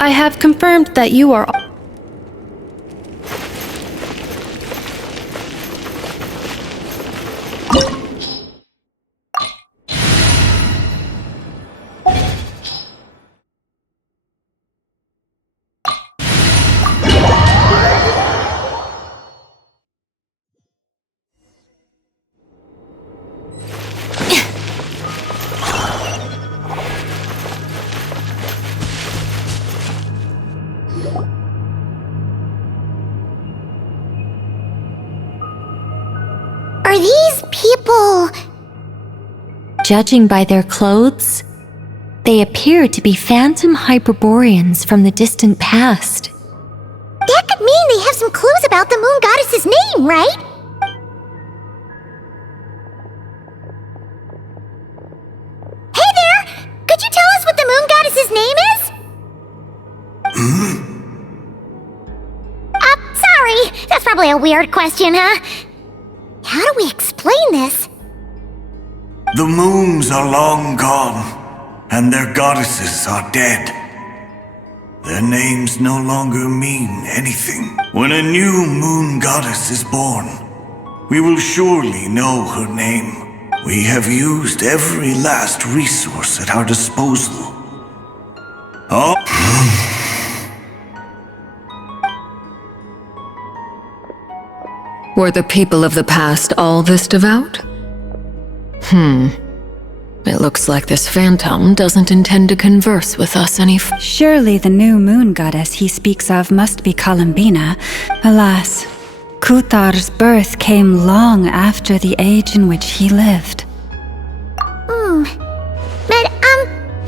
I have confirmed that you are... Are these people... Judging by their clothes, they appear to be phantom Hyperboreans from the distant past. That could mean they have some clues about the moon goddess's name, right? Hey there! Could you tell us what the moon goddess's name is? Sorry. That's probably a weird question, huh? How do we explain this? The moons are long gone, and their goddesses are dead. Their names no longer mean anything. When a new moon goddess is born, we will surely know her name. We have used every last resource at our disposal. Oh. Were the people of the past all this devout? It looks like this phantom doesn't intend to converse with us any Surely the new moon goddess he speaks of must be Columbina. Alas, Kuthar's birth came long after the age in which he lived. But,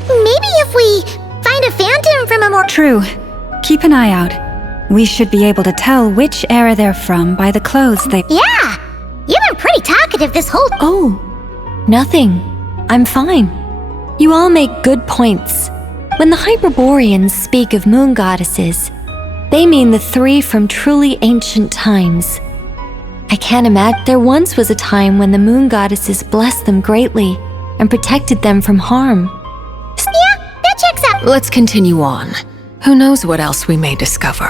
maybe if we find a phantom from a more... True. Keep an eye out. We should be able to tell which era they're from by the clothes they... Yeah! You've been pretty talkative this whole... Oh, nothing. I'm fine. You all make good points. When the Hyperboreans speak of moon goddesses, they mean the three from truly ancient times. I can't imagine there once was a time when the moon goddesses blessed them greatly and protected them from harm. Yeah, that checks out. Let's continue on. Who knows what else we may discover?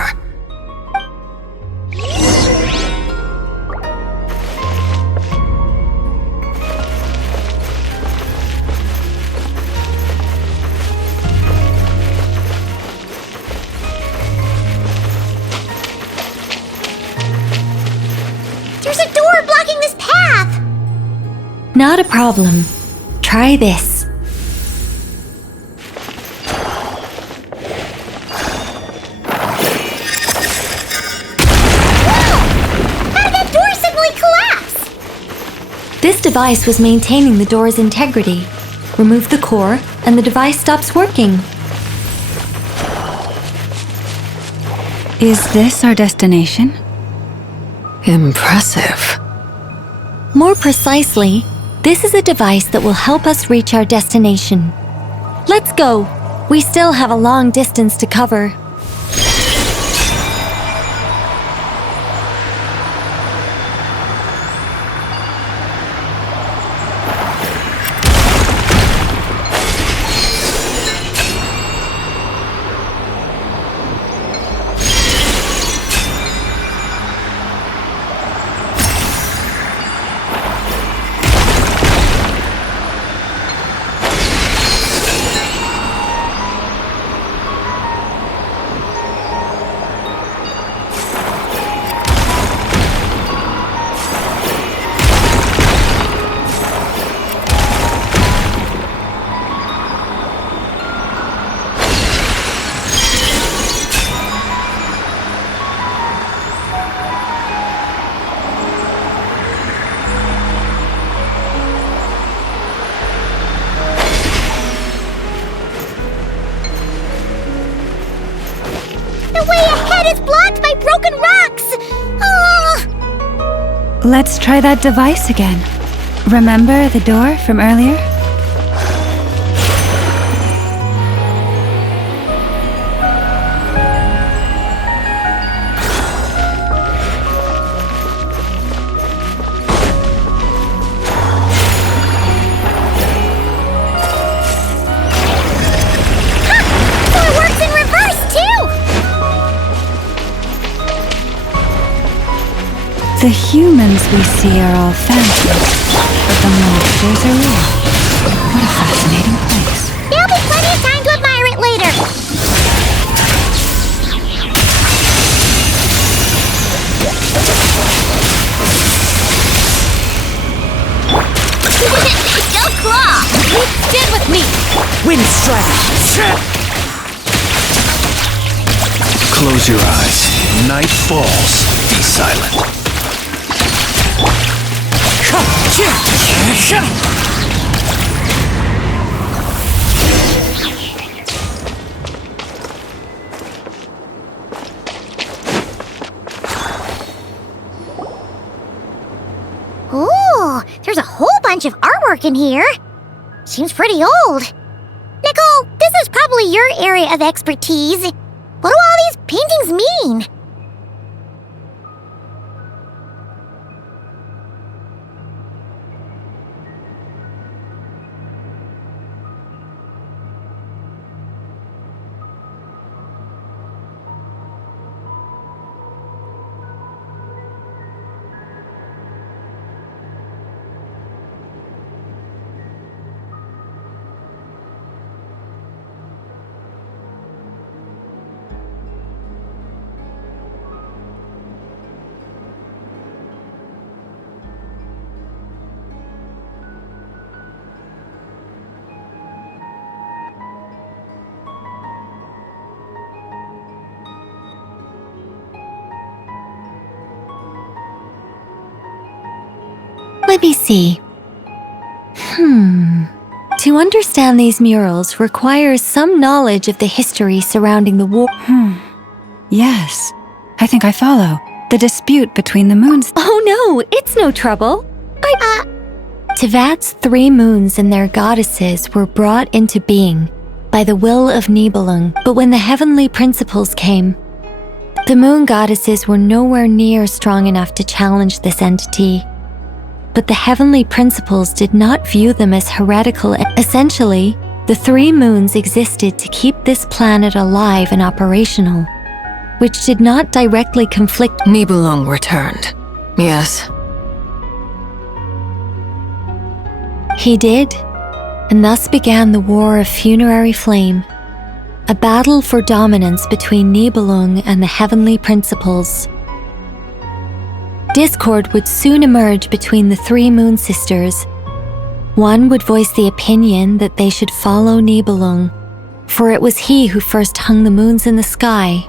There's a door blocking this path! Not a problem. Try this. This device was maintaining the door's integrity. Remove the core, and the device stops working. Is this our destination? Impressive. More precisely, this is a device that will help us reach our destination. Let's go. We still have a long distance to cover. Let's try that device again. Remember the door from earlier? So it works in reverse, too! The humans we see are all phantoms, but the monsters are real. What a fascinating place. There'll be plenty of time to admire it later. Go Claw! Stand with me! Wind strike! Close your eyes. Night falls. Be silent. Ooh, there's a whole bunch of artwork in here. Seems pretty old. Nicole, this is probably your area of expertise. What do all these paintings mean? Let me see. To understand these murals requires some knowledge of the history surrounding the war. Yes, I think I follow. The dispute between the moons. Oh no, it's no trouble. Teyvat's 3 moons and their goddesses were brought into being by the will of Nibelung, but when the heavenly principles came, the moon goddesses were nowhere near strong enough to challenge this entity. But the heavenly principles did not view them as heretical. Essentially, the 3 moons existed to keep this planet alive and operational, which did not directly conflict. Nibelung returned. Yes. He did, and thus began the War of Funerary Flame, a battle for dominance between Nibelung and the heavenly principles. Discord would soon emerge between the 3 moon sisters. One would voice the opinion that they should follow Nibelung, for it was he who first hung the moons in the sky.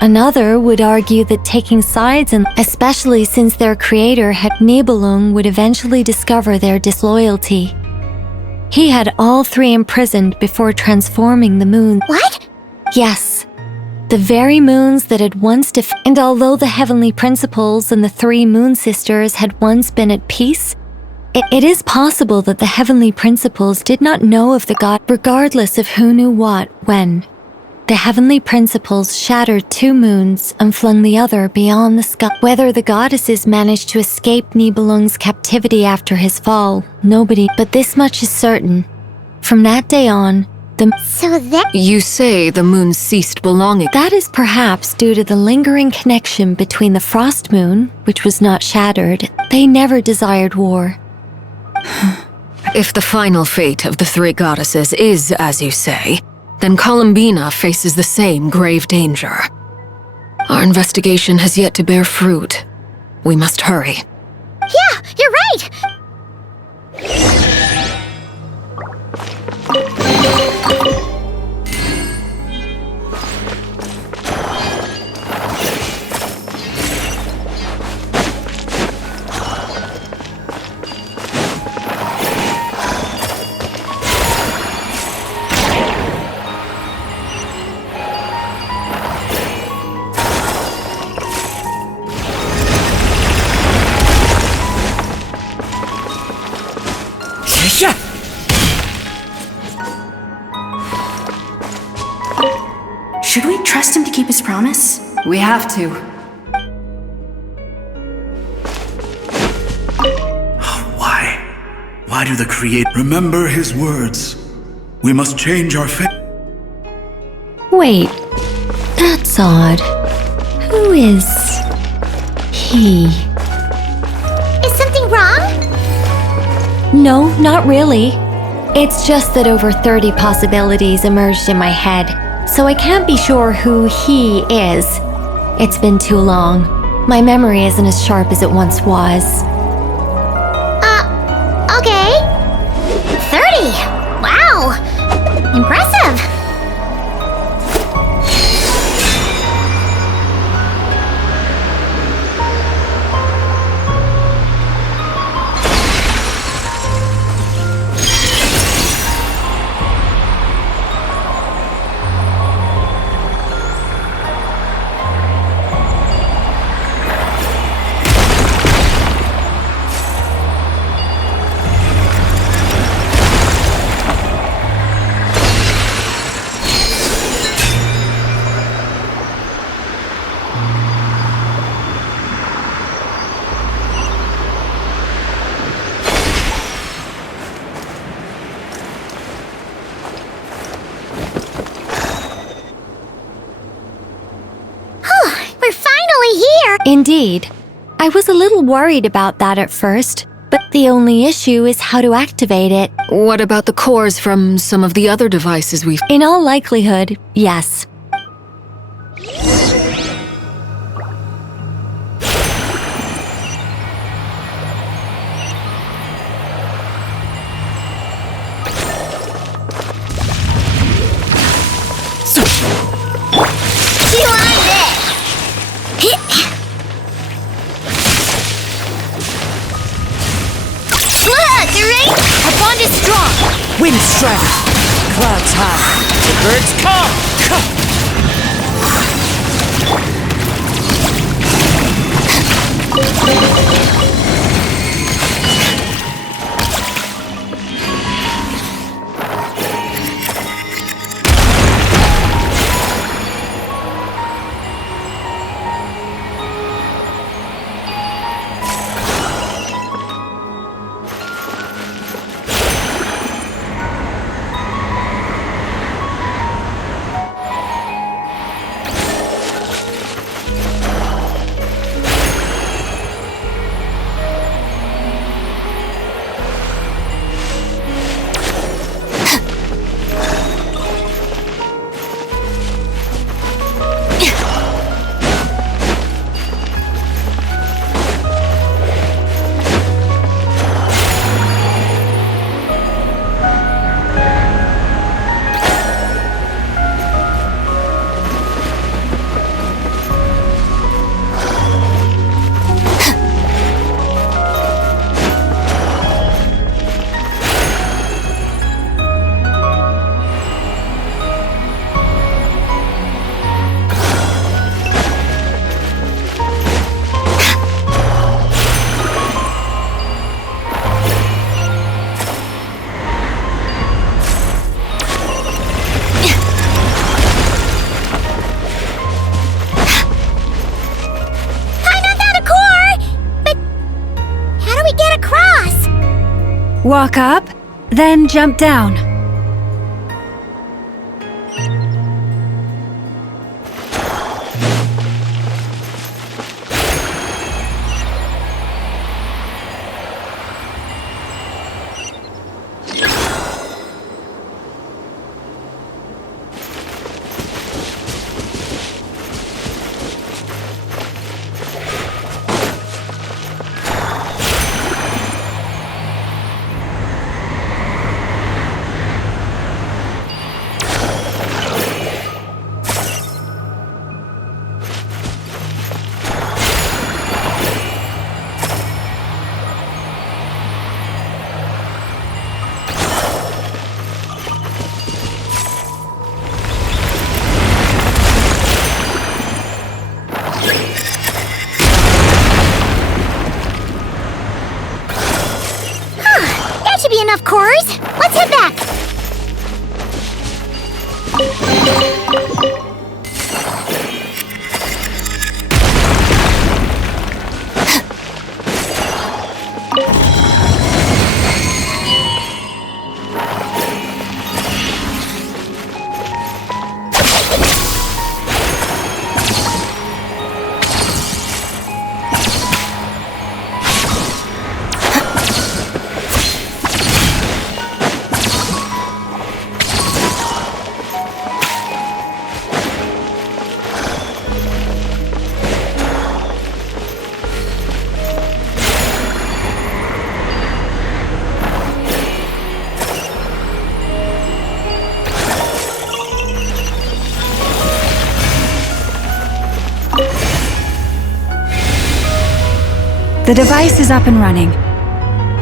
Another would argue that taking sides, and especially since their creator had Nibelung, would eventually discover their disloyalty. He had all 3 imprisoned before transforming the moon. What? Yes, the very moons that had once and although the heavenly principles and the 3 moon sisters had once been at peace, it is possible that the heavenly principles did not know of the god, regardless of who knew what, when. The heavenly principles shattered 2 moons and flung the other beyond the sky. Whether the goddesses managed to escape Nibelung's captivity after his fall, nobody. But this much is certain. From that day on, So that... You say the moon ceased belonging. that is perhaps due to the lingering connection between the frost moon, which was not shattered. They never desired war. If the final fate of the 3 goddesses is as you say, then Columbina faces the same grave danger. Our investigation has yet to bear fruit. We must hurry. Yeah, you're right! Should we trust him to keep his promise? We have to. Why? Why do the Creator remember his words? We must change our fate. Wait, that's odd. Who is he? Is something wrong? No, not really. It's just that over 30 possibilities emerged in my head, so I can't be sure who he is. It's been too long. My memory isn't as sharp as it once was. Okay. 30! Wow! Impressive! We're finally here! Indeed. I was a little worried about that at first, but the only issue is how to activate it. What about the cores from some of the other devices we've... In all likelihood, yes. Wind strategy. Clouds high. The birds come. Walk up, then jump down. That should be enough cores. Let's head back. The device is up and running.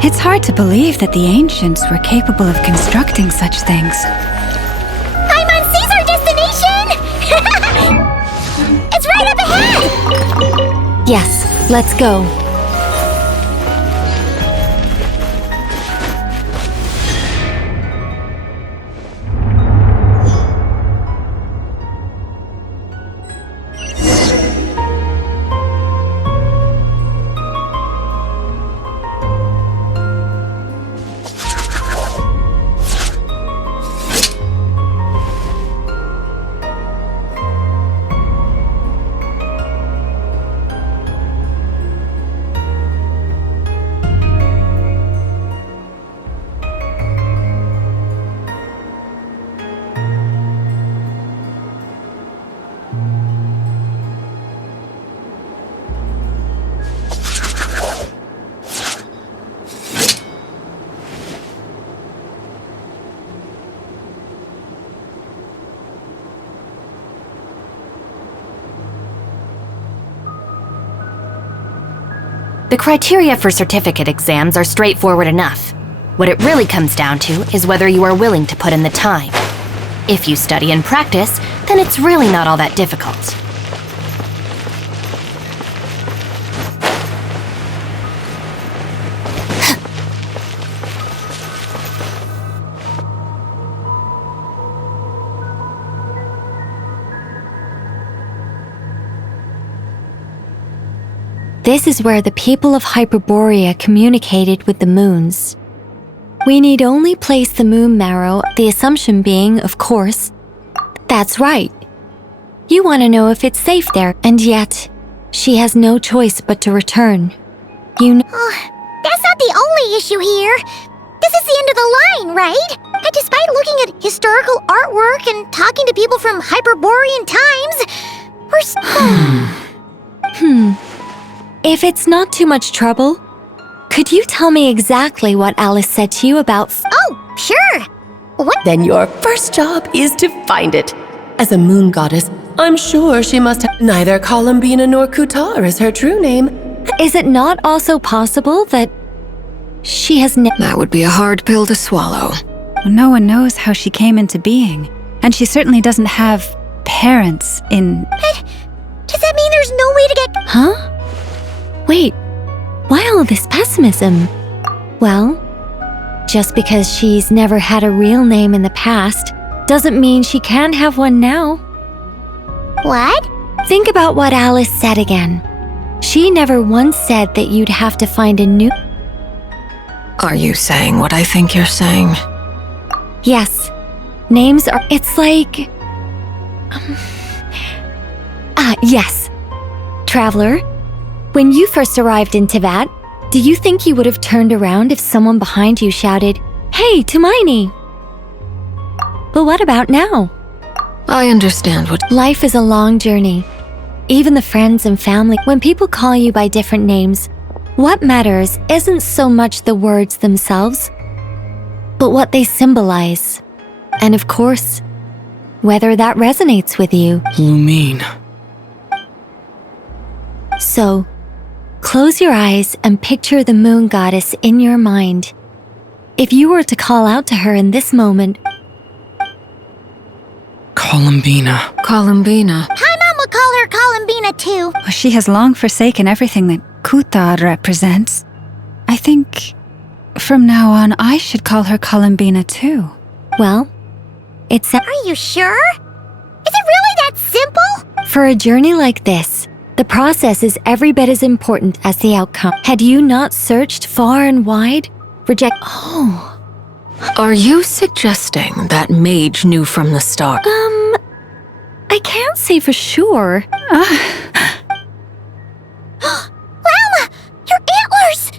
It's hard to believe that the ancients were capable of constructing such things. I'm on Caesar destination! It's right up ahead! Yes, let's go. The criteria for certificate exams are straightforward enough. What it really comes down to is whether you are willing to put in the time. If you study and practice, then it's really not all that difficult. This is where the people of Hyperborea communicated with the moons. We need only place the moon marrow, the assumption being, of course, that's right. You want to know if it's safe there, and yet, she has no choice but to return. You know— That's not the only issue here. This is the end of the line, right? And despite looking at historical artwork and talking to people from Hyperborean times, we're If it's not too much trouble, could you tell me exactly what Alice said to you about— Oh, sure. What? Then your first job is to find it. As a moon goddess, I'm sure she must have— Neither Columbina nor Kutar is her true name. Is it not also possible that she has That would be a hard pill to swallow. No one knows how she came into being, and she certainly doesn't have parents in— Does that mean there's no way to get— Huh? Wait, why all this pessimism? Well, just because she's never had a real name in the past doesn't mean she can't have one now. What? Think about what Alice said again. She never once said that you'd have to find a new— Are you saying what I think you're saying? Yes, names are— It's like— yes. Traveler, when you first arrived in Tivat, do you think you would have turned around if someone behind you shouted, "Hey, Tumaini"? But what about now? I understand what— Life is a long journey. Even the friends and family— When people call you by different names, what matters isn't so much the words themselves, but what they symbolize. And of course, whether that resonates with you. Lumine. So, close your eyes and picture the moon goddess in your mind. If you were to call out to her in this moment— Columbina. Columbina. My mom would call her Columbina too. She has long forsaken everything that Kutar represents. I think from now on I should call her Columbina too. Well, it's— Are you sure? Is it really that simple? For a journey like this, the process is every bit as important as the outcome. Had you not searched far and wide, Oh. Are you suggesting that mage knew from the start? I can't say for sure. Llama! Your antlers!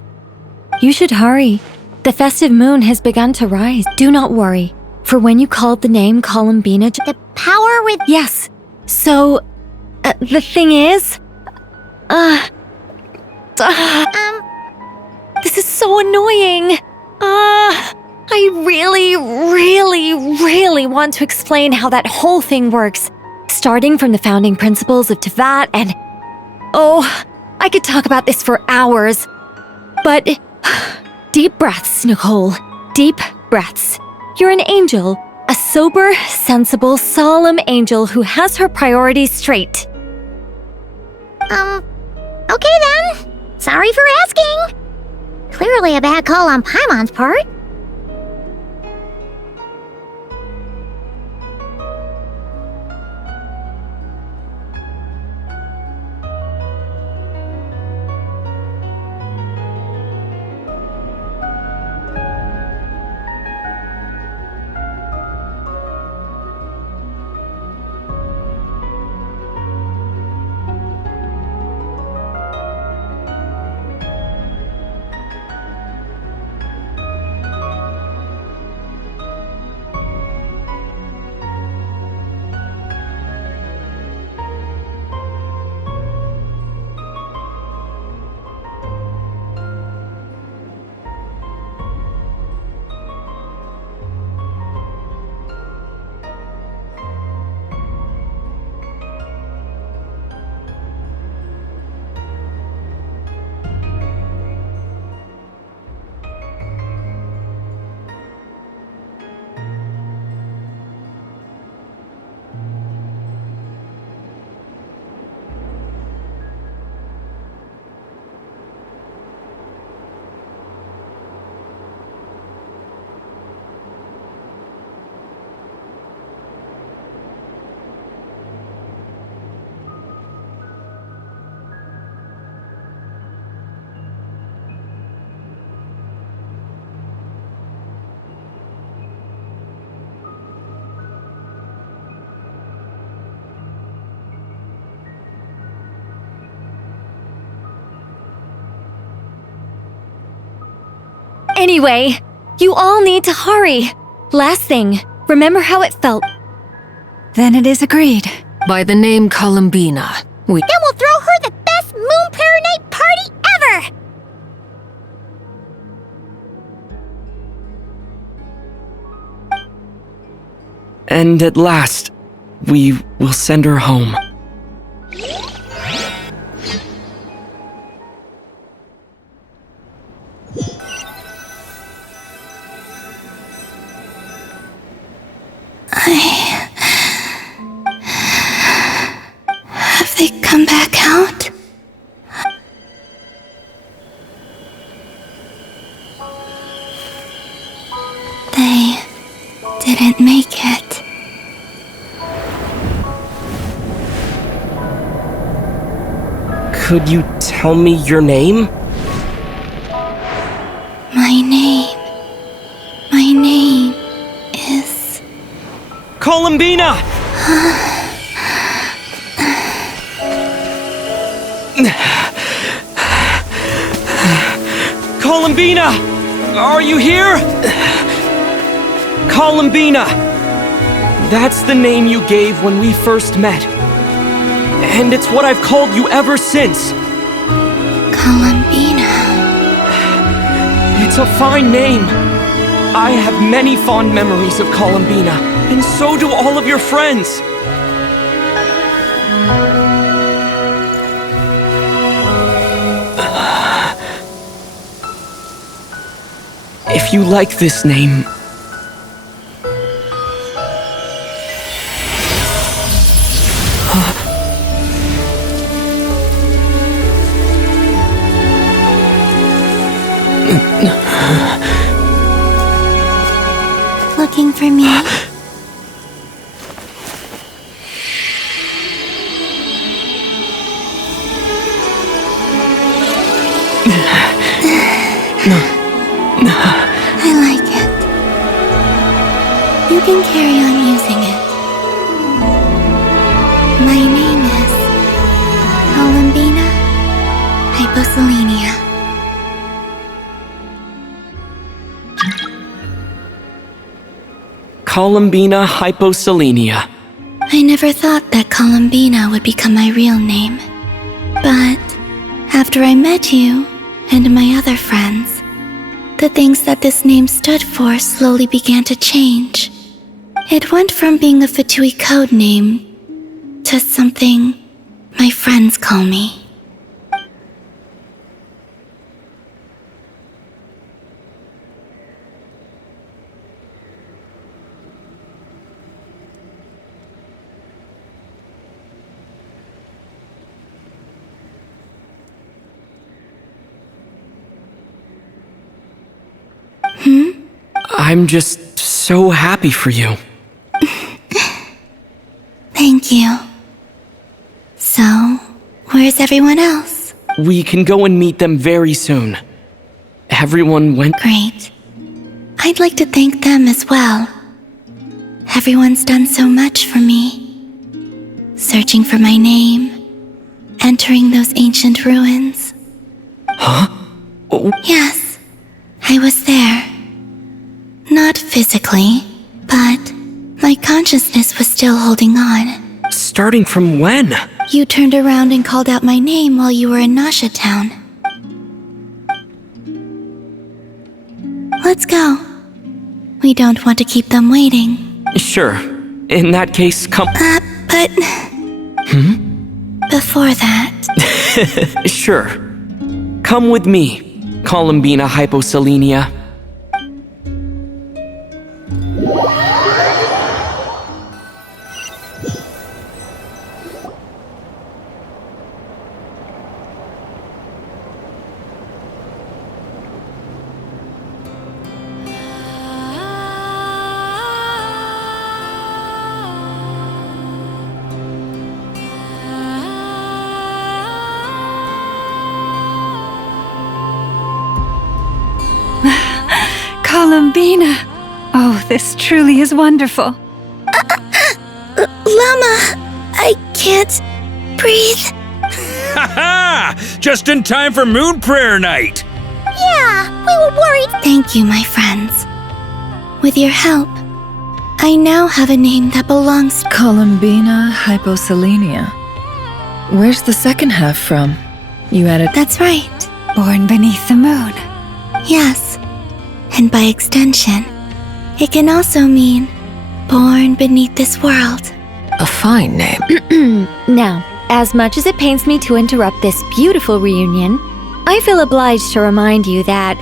You should hurry. The festive moon has begun to rise. Do not worry, for when you called the name Columbina— The power with— Yes. So, the thing is— This is so annoying. I really want to explain how that whole thing works. Starting from the founding principles of Tivat and— Oh, I could talk about this for hours, But deep breaths, Nicole. Deep breaths. You're an angel. A sober, sensible, solemn angel who has her priorities straight. Okay then. Sorry for asking. Clearly a bad call on Paimon's part. Anyway, you all need to hurry. Last thing, remember how it felt. Then it is agreed. By the name Columbina, we... Then we'll throw her the best Moon Pair Night party ever! And at last, we will send her home. Have they come back out? They didn't make it. Could you tell me your name? My name is... Columbina! Columbina! Are you here? Columbina! That's the name you gave when we first met. And it's what I've called you ever since. Columbina. It's a fine name. I have many fond memories of Columbina, and so do all of your friends. If you like this name... Looking for me? I like it. You can carry on using it. My name is Columbina Hyposelenia. Columbina Hyposelenia. I never thought that Columbina would become my real name. But after I met you and my other friends, the things that this name stood for slowly began to change. It went from being a Fatui code name to something my friends call me. I'm just so happy for you. Thank you. So, where's everyone else? We can go and meet them very soon. Everyone went. Great. I'd like to thank them as well. Everyone's done so much for me. Searching for my name, entering those ancient ruins. Huh? Oh. Yes, I was there. Not physically, but my consciousness was still holding on. Starting from when? You turned around and called out my name while you were in Nasha Town. Let's go. We don't want to keep them waiting. Sure. In that case, come. But... Before that... Sure. Come with me, Columbina Hyposelenia. Columbina! Oh, this truly is wonderful. Llama! I can't breathe. Ha-ha! Just in time for Moon Prayer Night! Yeah, we were worried. Thank you, my friends. With your help, I now have a name that belongs to Columbina Hyposelenia. Where's the second half from? You added. That's right. Born beneath the moon. Yes. And by extension, it can also mean born beneath this world. A fine name. Now, as much as it pains me to interrupt this beautiful reunion, I feel obliged to remind you that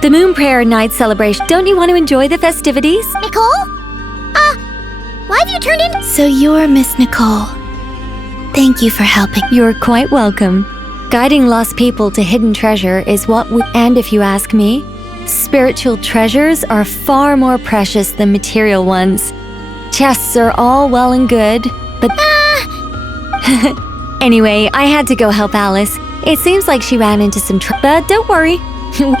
the Moon Prayer Night celebration. Don't you want to enjoy the festivities? Nicole? Why have you turned in? So you're Miss Nicole. Thank you for helping. You're quite welcome. Guiding lost people to hidden treasure is what we. And if you ask me, spiritual treasures are far more precious than material ones. Chests are all well and good, but... Anyway, I had to go help Alice. It seems like she ran into some but don't worry.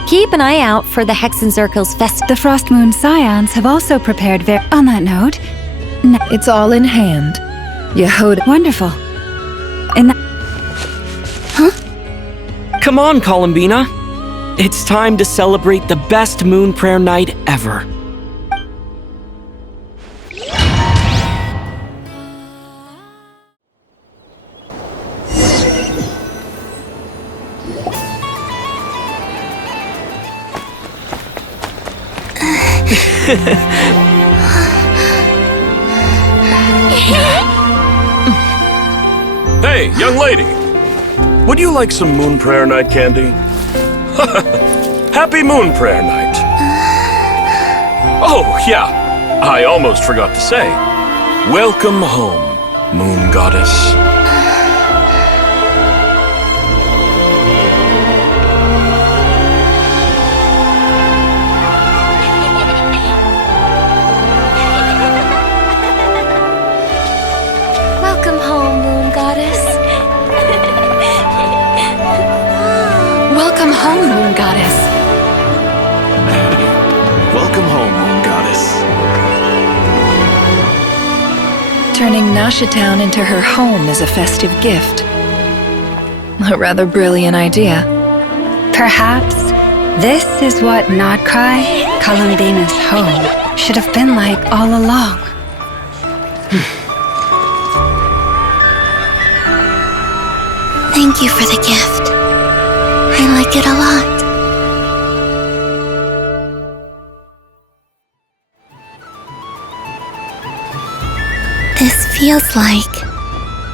Keep an eye out for the Hexenzirkel's festival. The Frost Moon Scions have also prepared On that note... It's all in hand. Yehoda. Wonderful. In that... Come on, Columbina. It's time to celebrate the best Moon Prayer Night ever. Hey, young lady! Would you like some Moon Prayer Night candy? Happy Moon Prayer Night! Oh, yeah, I almost forgot to say. Welcome home, Moon Goddess. Welcome home, Moon Goddess. Welcome home, Moon Goddess. Welcome home, Moon Goddess. Turning Nasha Town into her home is a festive gift. A rather brilliant idea. Perhaps this is what Nodcry, Columbina's home, should have been like all along. Thank you for the gift. I like it a lot. This feels like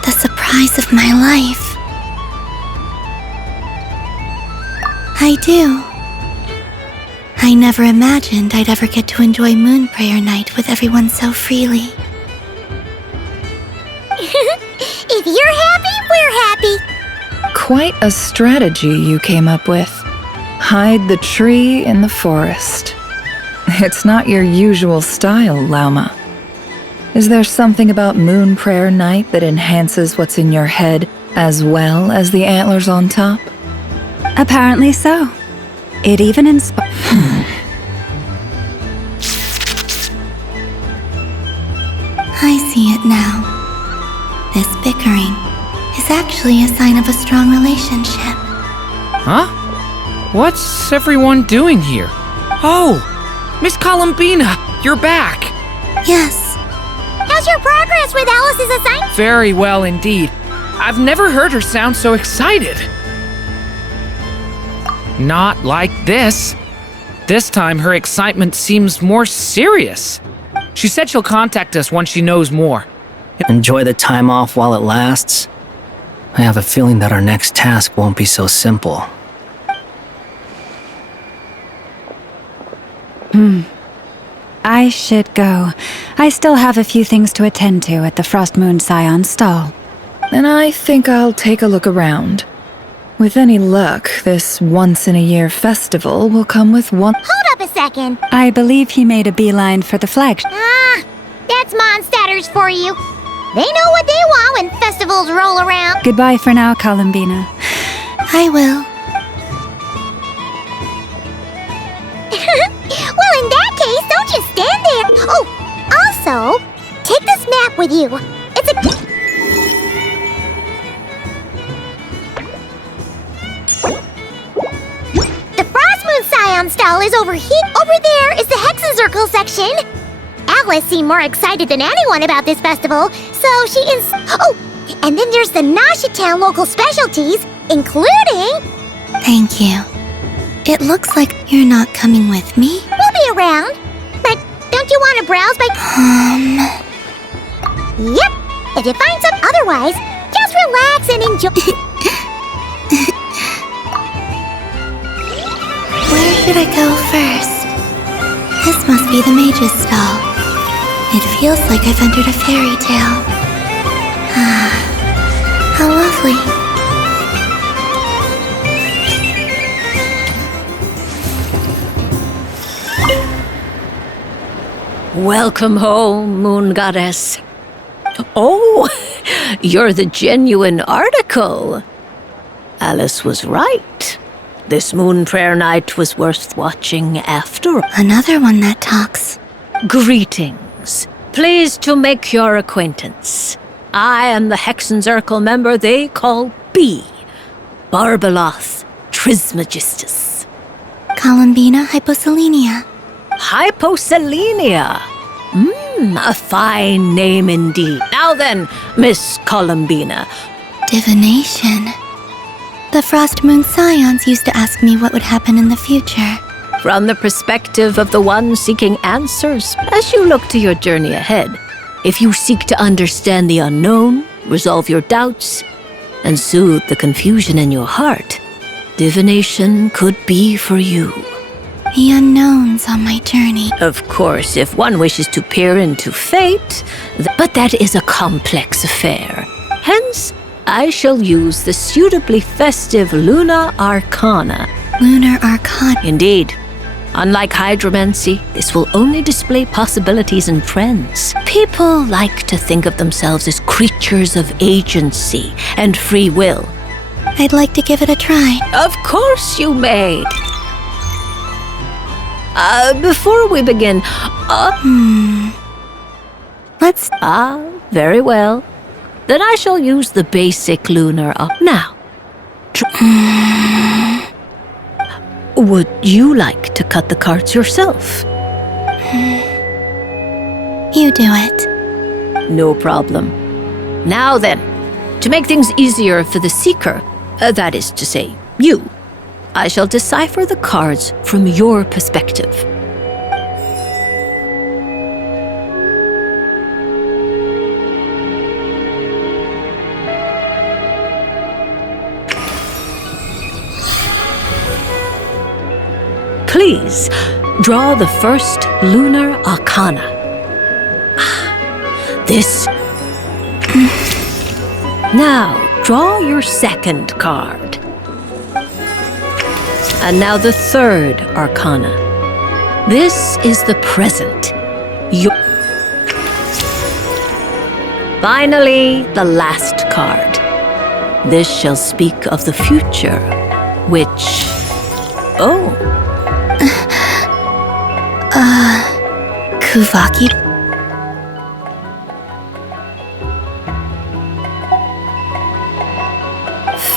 the surprise of my life. I do. I never imagined I'd ever get to enjoy Moon Prayer Night with everyone so freely. If you're happy, we're happy. Quite a strategy you came up with. Hide the tree in the forest. It's not your usual style, Lauma. Is there something about Moon Prayer Night that enhances what's in your head as well as the antlers on top? Apparently so. It even inspires. I see it now. This bickering is actually a sign of a strong relationship. Huh? What's everyone doing here? Oh! Miss Columbina, you're back! Yes. How's your progress with Alice's assignment? Very well indeed. I've never heard her sound so excited. Not like this. This time her excitement seems more serious. She said she'll contact us once she knows more. Enjoy the time off while it lasts. I have a feeling that our next task won't be so simple. I should go. I still have a few things to attend to at the Frost Moon Scion stall. Then I think I'll take a look around. With any luck, this once-in-a-year festival will come with one— Hold up a second. I believe he made a beeline for the flagship. Ah, that's Mondstatters for you. They know what they want when festivals roll around. Goodbye for now, Columbina. I will. Well, in that case, don't just stand there. Oh, also, take this map with you. It's a... The Frost Moon Scion stall is over here. Over there is the Hexencircle section. Alice seemed more excited than anyone about this festival, so she Oh, and then there's the Nashitown local specialties, including... Thank you. It looks like you're not coming with me. We'll be around. But don't you want to browse by... Yep. If you find some otherwise, just relax and enjoy... Where should I go first? This must be the mage's stall. It feels like I've entered a fairy tale. Ah, how lovely. Welcome home, Moon Goddess. Oh, you're the genuine article. Alice was right. This Moon Prayer Night was worth watching after all. Another one that talks. Greetings. Pleased to make your acquaintance. I am the Hexencircle member they call B. Barbeloth Trismegistus. Columbina hyposelenia. Hyposelenia. A fine name indeed. Now then, Miss Columbina. Divination. The Frost Moon Scions used to ask me what would happen in the future. From the perspective of the one seeking answers, as you look to your journey ahead, if you seek to understand the unknown, resolve your doubts, and soothe the confusion in your heart, divination could be for you. The unknowns on my journey. Of course, if one wishes to peer into fate, but that is a complex affair. Hence, I shall use the suitably festive Luna Arcana. Lunar Arcana. Indeed. Unlike hydromancy, this will only display possibilities and trends. People like to think of themselves as creatures of agency and free will. I'd like to give it a try. Of course you may. Before we begin, Let's... very well. Then I shall use the basic lunar now. Would you like to cut the cards yourself? You do it. No problem. Now then, to make things easier for the seeker, that is to say, you, I shall decipher the cards from your perspective. Please, draw the first lunar arcana. This. Now, draw your second card. And now the third arcana. This is the present. Finally, the last card. This shall speak of the future, which... Oh. Kuvaki.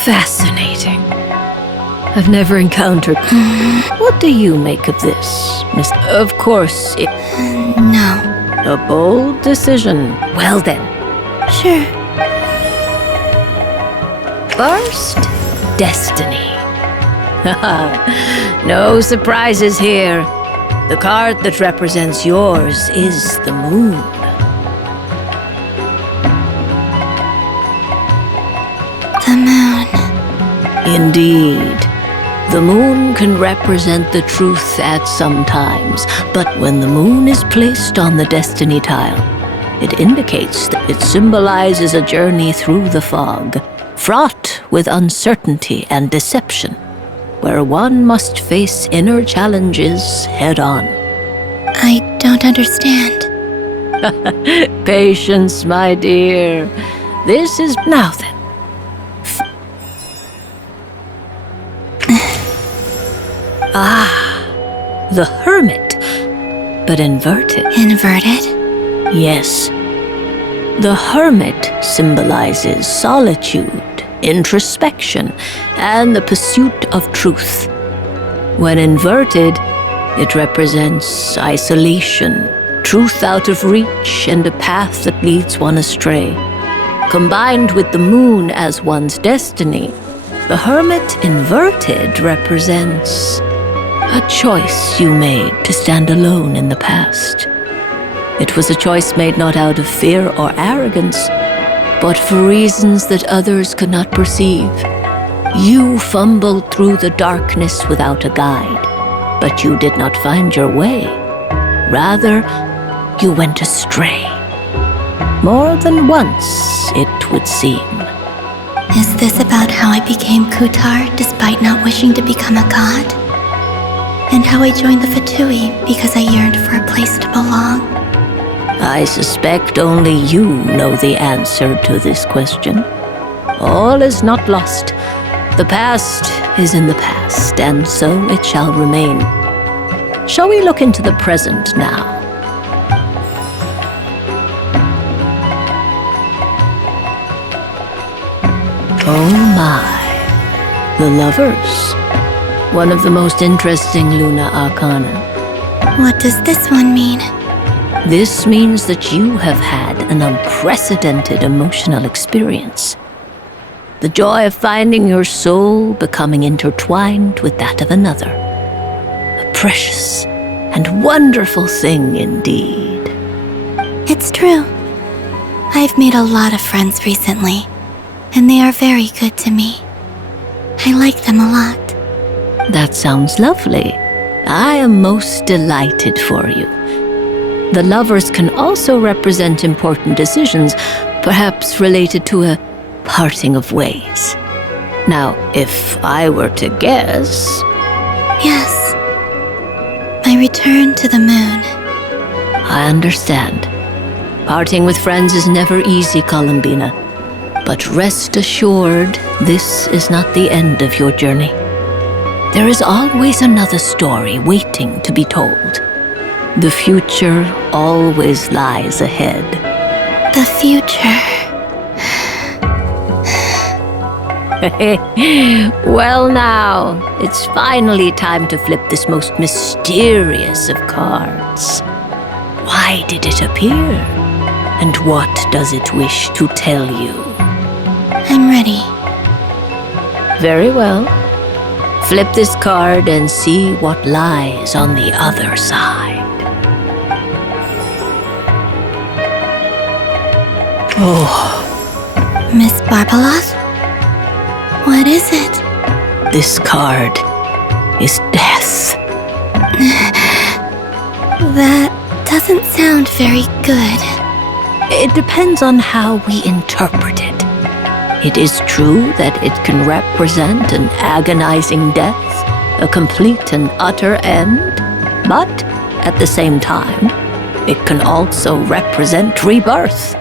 Fascinating. I've never encountered... What do you make of this, Miss... Of course, it... No. A bold decision. Well then. Sure. First, destiny. No surprises here. The card that represents yours is the moon. The moon. Indeed. The moon can represent the truth at some times, but when the moon is placed on the destiny tile, it indicates that it symbolizes a journey through the fog, fraught with uncertainty and deception, where one must face inner challenges head-on. I don't understand. Patience, my dear. This is... Now then. The Hermit, but inverted. Inverted? Yes. The Hermit symbolizes solitude, introspection, and the pursuit of truth. When inverted, it represents isolation, truth out of reach, and a path that leads one astray. Combined with the moon as one's destiny, the Hermit inverted represents a choice you made to stand alone in the past. It was a choice made not out of fear or arrogance, but for reasons that others could not perceive. You fumbled through the darkness without a guide, but you did not find your way. Rather, you went astray. More than once, it would seem. Is this about how I became Kutar despite not wishing to become a god? And how I joined the Fatui because I yearned for a place to belong? I suspect only you know the answer to this question. All is not lost. The past is in the past, and so it shall remain. Shall we look into the present now? Oh my. The Lovers. One of the most interesting Luna Arcana. What does this one mean? This means that you have had an unprecedented emotional experience. The joy of finding your soul becoming intertwined with that of another. A precious and wonderful thing indeed. It's true. I've made a lot of friends recently, and they are very good to me. I like them a lot. That sounds lovely. I am most delighted for you. The Lovers can also represent important decisions, perhaps related to a parting of ways. Now, if I were to guess... Yes. My return to the moon. I understand. Parting with friends is never easy, Columbina. But rest assured, this is not the end of your journey. There is always another story waiting to be told. The future always lies ahead. The future. Well now, it's finally time to flip this most mysterious of cards. Why did it appear? And what does it wish to tell you? I'm ready. Very well. Flip this card and see what lies on the other side. Oh. Miss Barbeloth? What is it? This card is death. That doesn't sound very good. It depends on how we interpret it. It is true that it can represent an agonizing death, a complete and utter end, but At the same time, it can also represent rebirth.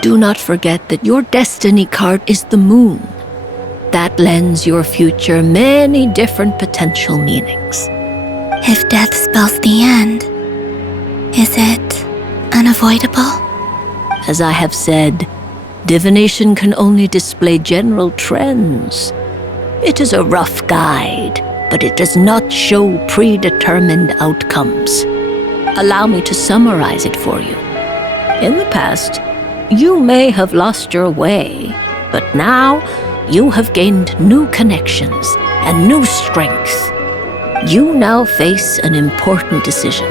Do not forget that your destiny card is the moon. That lends your future many different potential meanings. If death spells the end, is it unavoidable? As I have said, divination can only display general trends. It is a rough guide, but it does not show predetermined outcomes. Allow me to summarize it for you. In the past, you may have lost your way, but now you have gained new connections and new strength. You now face an important decision,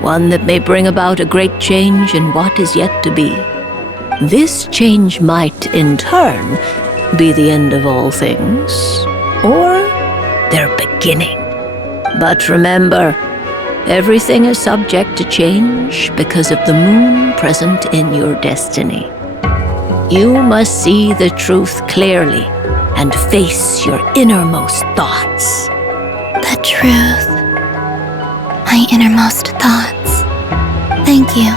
one that may bring about a great change in what is yet to be. This change might, in turn, be the end of all things, or their beginning. But remember, everything is subject to change because of the moon present in your destiny. You must see the truth clearly and face your innermost thoughts. The truth. My innermost thoughts. Thank you,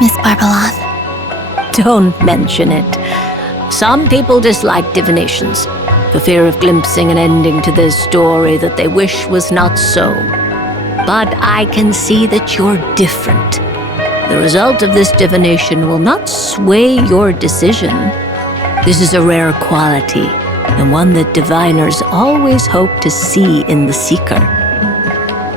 Miss Barbaloth. Don't mention it. Some people dislike divinations, for fear of glimpsing an ending to their story that they wish was not so. But I can see that you're different. The result of this divination will not sway your decision. This is a rare quality, and one that diviners always hope to see in the seeker.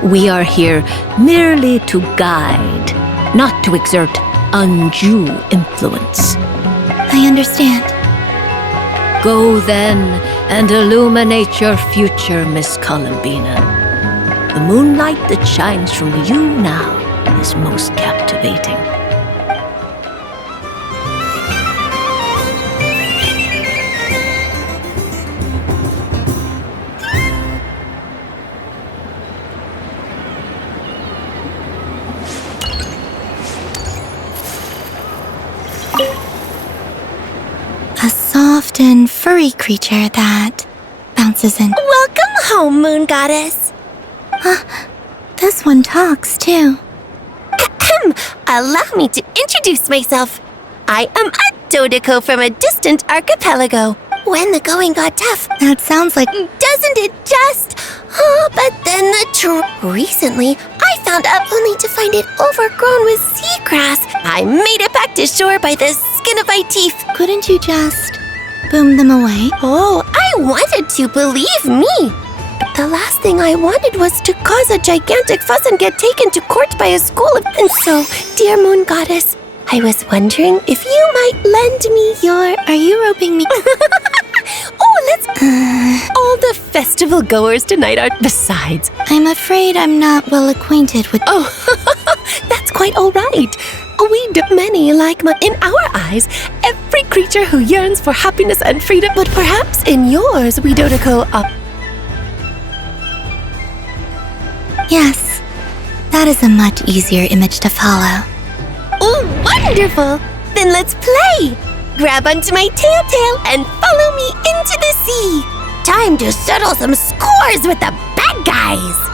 We are here merely to guide, not to exert undue influence. I understand. Go then and illuminate your future, Miss Columbina. The moonlight that shines from you now is most captivating. A soft and furry creature that bounces in. Welcome home, Moon Goddess. This one talks too. Allow me to introduce myself. I am a Dodico from a distant archipelago. When the going got tough. That sounds like... Doesn't it just? But then recently, I found out only to find it overgrown with seagrass. I made it back to shore by the skin of my teeth. Couldn't you just boom them away? Oh, I wanted to, believe me. But the last thing I wanted was to cause a gigantic fuss and get taken to court by a school of... And so, dear Moon Goddess, I was wondering if you might lend me your... Are you roping me? Oh, let's... All the festival goers tonight are... Besides... I'm afraid I'm not well acquainted with... Oh, that's quite all right. Many like in our eyes, every creature who yearns for happiness and freedom. But perhaps in yours, we Dodico Yes, that is a much easier image to follow. Oh, wonderful! Then let's play! Grab onto my tail and follow me into the sea! Time to settle some scores with the bad guys!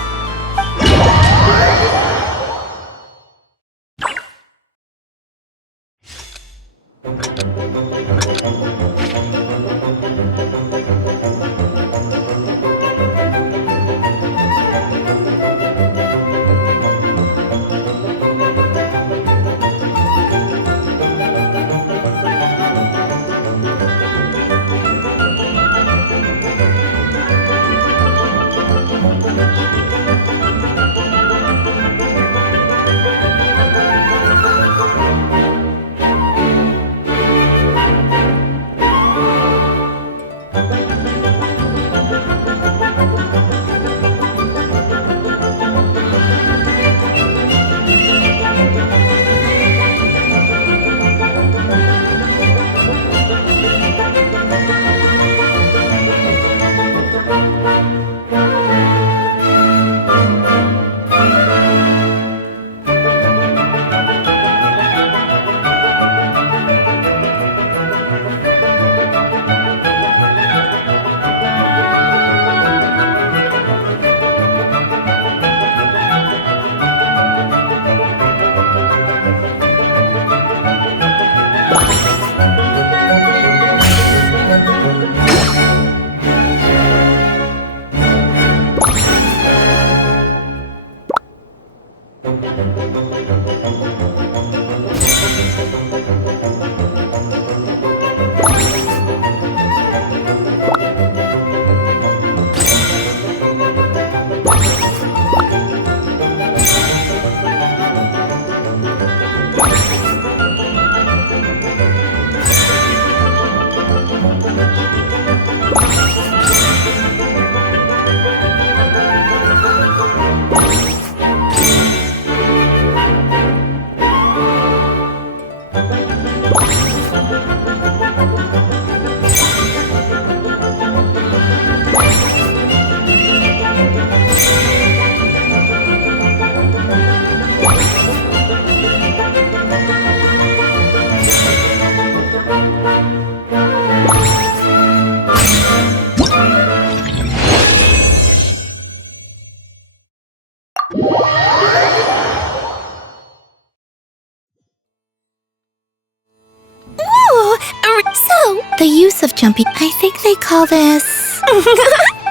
So, the use of jumping, I think they call this...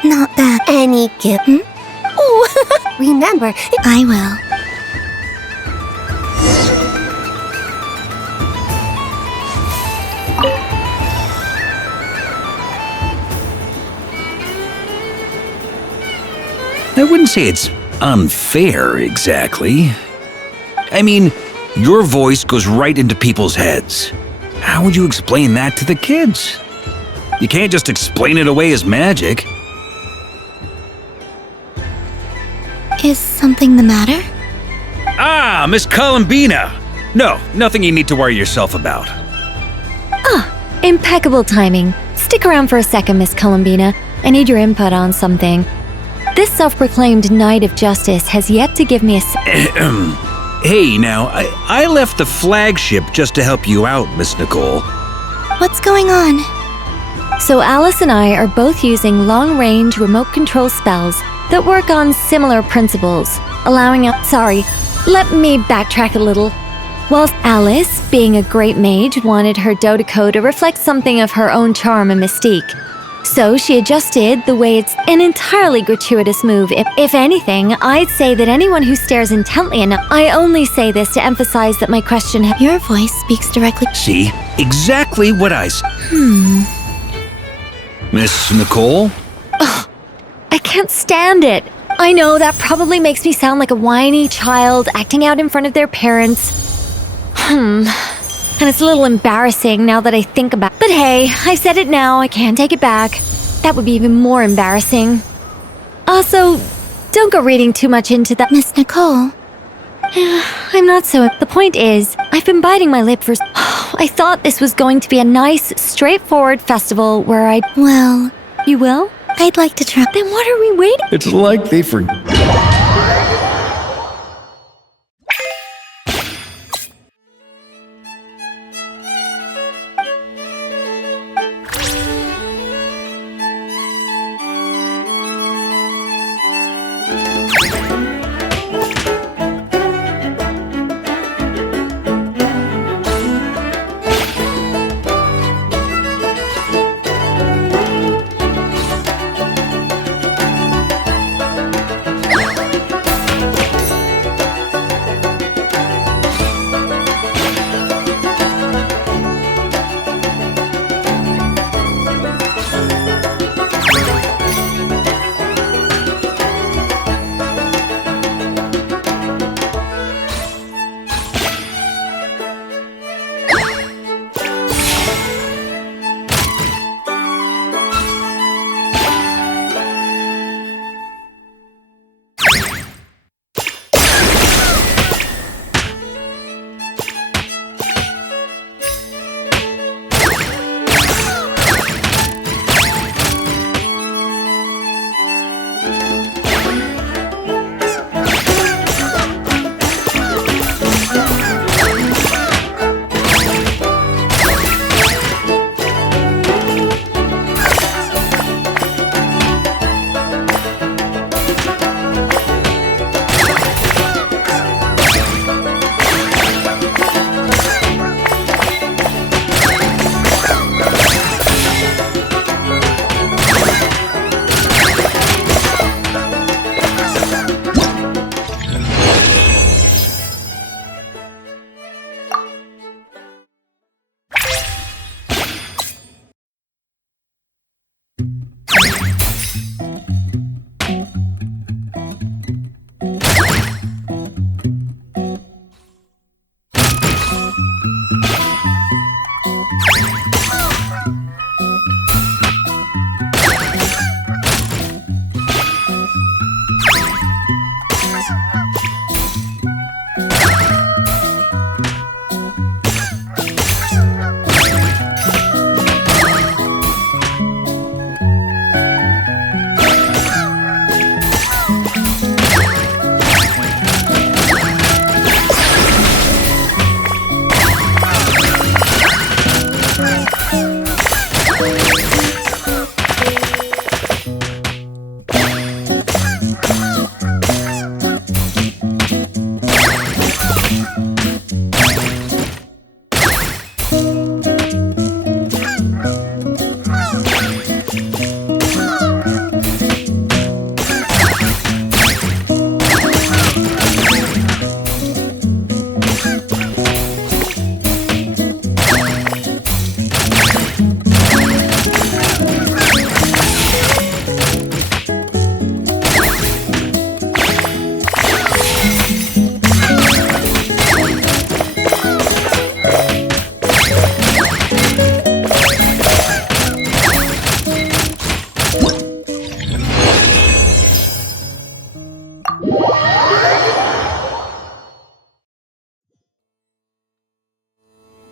not bad. Any gift? Oh, remember, I will. I wouldn't say it's unfair, exactly. I mean, your voice goes right into people's heads. How would you explain that to the kids? You can't just explain it away as magic. Is something the matter? Ah, Miss Columbina! No, nothing you need to worry yourself about. Ah, impeccable timing. Stick around for a second, Miss Columbina. I need your input on something. This self-proclaimed Knight of Justice has yet to give me a Hey, now, I left the flagship just to help you out, Miss Nicole. What's going on? So Alice and I are both using long-range remote control spells that work on similar principles, allowing us— Sorry, let me backtrack a little. Whilst Alice, being a great mage, wanted her Dodeko to reflect something of her own charm and mystique. So she adjusted the way it's an entirely gratuitous move. If anything, I'd say that anyone who stares intently enough— I only say this to emphasize that my question— Your voice speaks directly— See? Exactly what I said. Miss Nicole? Ugh, I can't stand it. I know that probably makes me sound like a whiny child acting out in front of their parents. And it's a little embarrassing now that I think about it. But hey, I've said it now, I can't take it back. That would be even more embarrassing. Also, don't go reading too much into that— Miss Nicole. I'm not so— The point is, I've been biting my lip for— I thought this was going to be a nice, straightforward festival where I'd— Well... You will? I'd like to try— Then what are we waiting— It's like they forgot.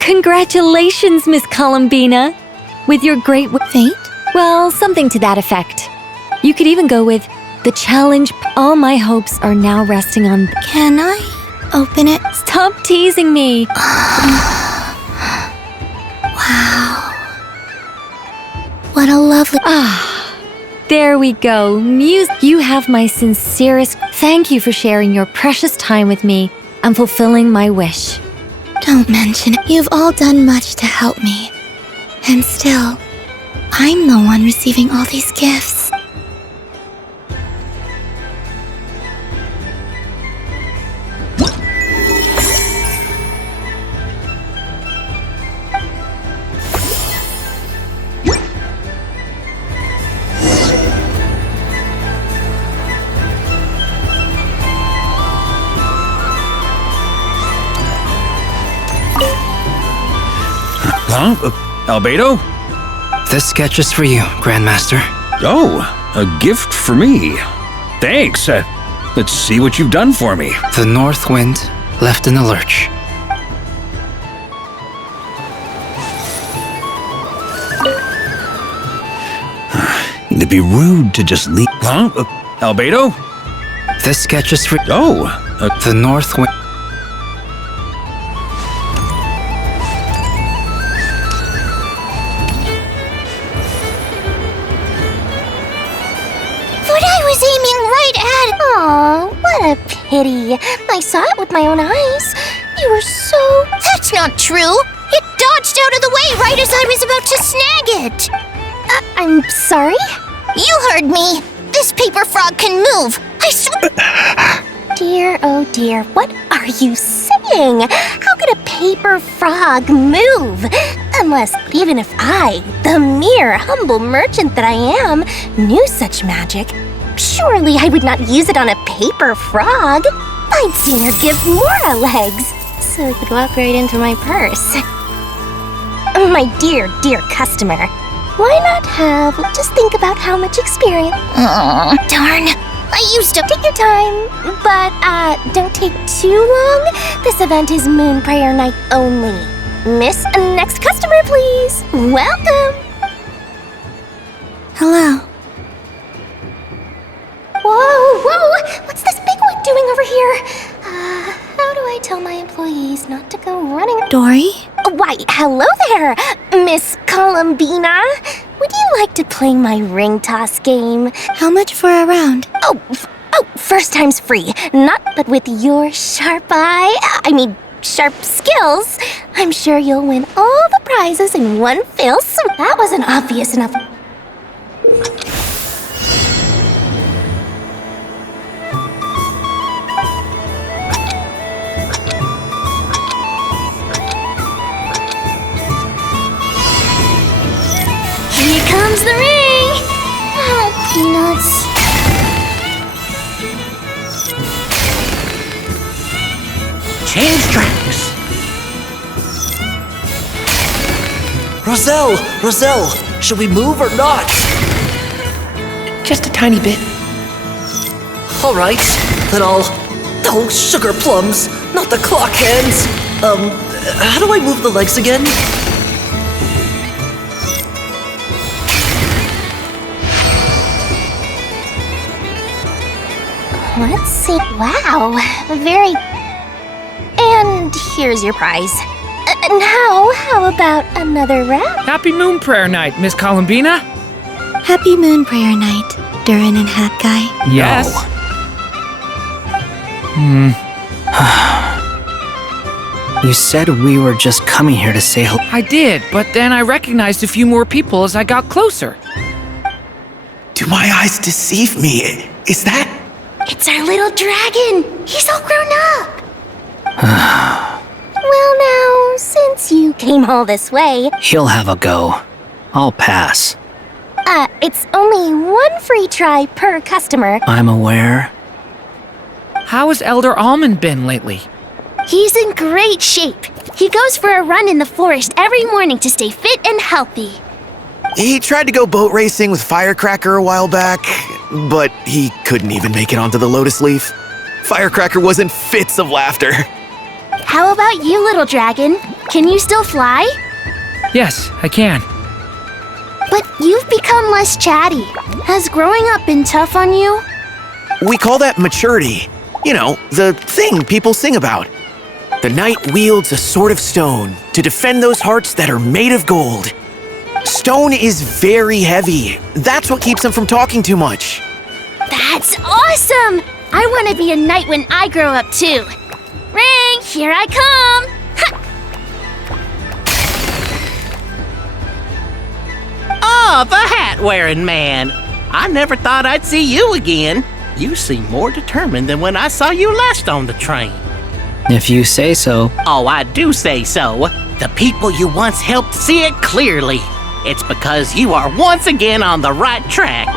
Congratulations, Miss Columbina. With your great fate? Well, something to that effect. You could even go with the challenge. All my hopes are now resting on. Can I open it? Stop teasing me. Wow. What a lovely. There we go. You have my sincerest. Thank you for sharing your precious time with me and fulfilling my wish. Don't mention it. You've all done much to help me. And still, I'm the one receiving all these gifts. Huh? Albedo? This sketch is for you, Grandmaster. Oh, a gift for me. Thanks. Let's see what you've done for me. The North Wind left in the lurch. It'd be rude to just leave. Huh? Albedo? This sketch is for. Oh, the North Wind. Aw, what a pity. I saw it with my own eyes. You were so... That's not true. It dodged out of the way right as I was about to snag it. I'm sorry? You heard me. This paper frog can move. I swear... Dear, oh dear, what are you saying? How could a paper frog move? Unless, even if I, the mere humble merchant that I am, knew such magic, surely I would not use it on a paper frog. I'd sooner give Mora legs, so it could walk right into my purse. My dear, dear customer, why not just think about how much experience... Aw, darn. I used to... Take your time, but, don't take too long. This event is Moon Prayer Night only. Miss, next customer, please. Welcome. Hello. Whoa! What's this big one doing over here? How do I tell my employees not to go running? Dory? Why, hello there, Miss Columbina. Would you like to play my ring toss game? How much for a round? Oh, first time's free. Not but with your sharp sharp skills, I'm sure you'll win all the prizes in one fell swoop. That wasn't obvious enough. Here comes the ring! Oh, peanuts. Change tracks! Roselle, should we move or not? Just a tiny bit. All right, then I'll... Oh, sugar plums, not the clock hands. How do I move the legs again? Let's see. Wow, very... And here's your prize. Now, how about another round? Happy Moon Prayer Night, Miss Columbina. Happy Moon Prayer Night, Durin and Hat Guy. Yes. You said we were just coming here to say hello. I did, but then I recognized a few more people as I got closer. Do my eyes deceive me? Is that... It's our little dragon! He's all grown up! Well now, since you came all this way... He'll have a go. I'll pass. It's only one free try per customer. I'm aware. How has Elder Almond been lately? He's in great shape. He goes for a run in the forest every morning to stay fit and healthy. He tried to go boat racing with Firecracker a while back, but he couldn't even make it onto the Lotus Leaf. Firecracker was in fits of laughter. How about you, little dragon? Can you still fly? Yes, I can. But you've become less chatty. Has growing up been tough on you? We call that maturity. You know, the thing people sing about. The knight wields a sword of stone to defend those hearts that are made of gold. Stone is very heavy. That's what keeps him from talking too much. That's awesome! I want to be a knight when I grow up too. Ring, here I come! Oh, the hat-wearing man. I never thought I'd see you again. You seem more determined than when I saw you last on the train. If you say so. Oh, I do say so. The people you once helped see it clearly. It's because you are once again on the right track.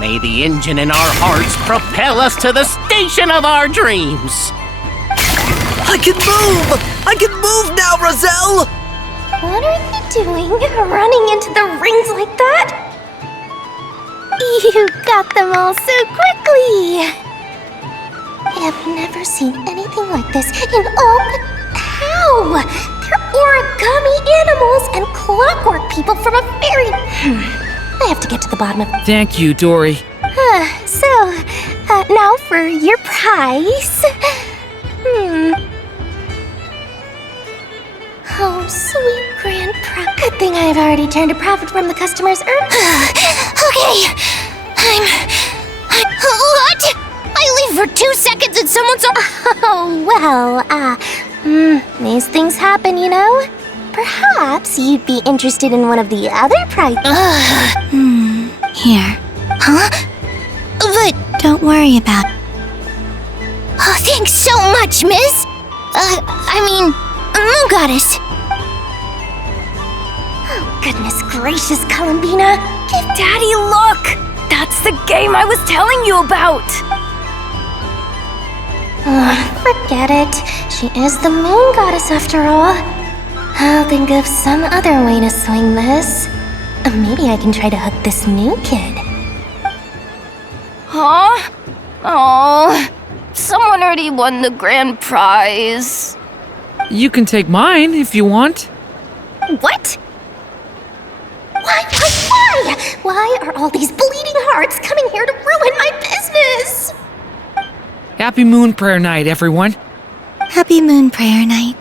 May the engine in our hearts propel us to the station of our dreams. I can move! I can move now, Roselle! What are you doing, running into the rings like that? You got them all so quickly! I have never seen anything like this in all but how? They're origami animals and clockwork people from a fairy... I have to get to the bottom of... Thank you, Dory. Now for your prize. Oh, sweet grandpa. Good thing I've already turned a profit from the customers' Okay. What? I leave for 2 seconds and someone's... Oh, well, these things happen, you know? Perhaps you'd be interested in one of the other prizes. Here. Huh? But don't worry about it. Oh, thanks so much, miss. Moon Goddess. Oh, goodness gracious, Columbina. Give Daddy a look. That's the game I was telling you about. Forget it. She is the Moon Goddess after all. I'll think of some other way to swing this. Maybe I can try to hook this new kid. Huh? Oh, someone already won the grand prize. You can take mine if you want. What? Why? Why are all these bleeding hearts coming here to ruin my business? Happy Moon Prayer Night, everyone. Happy Moon Prayer Night.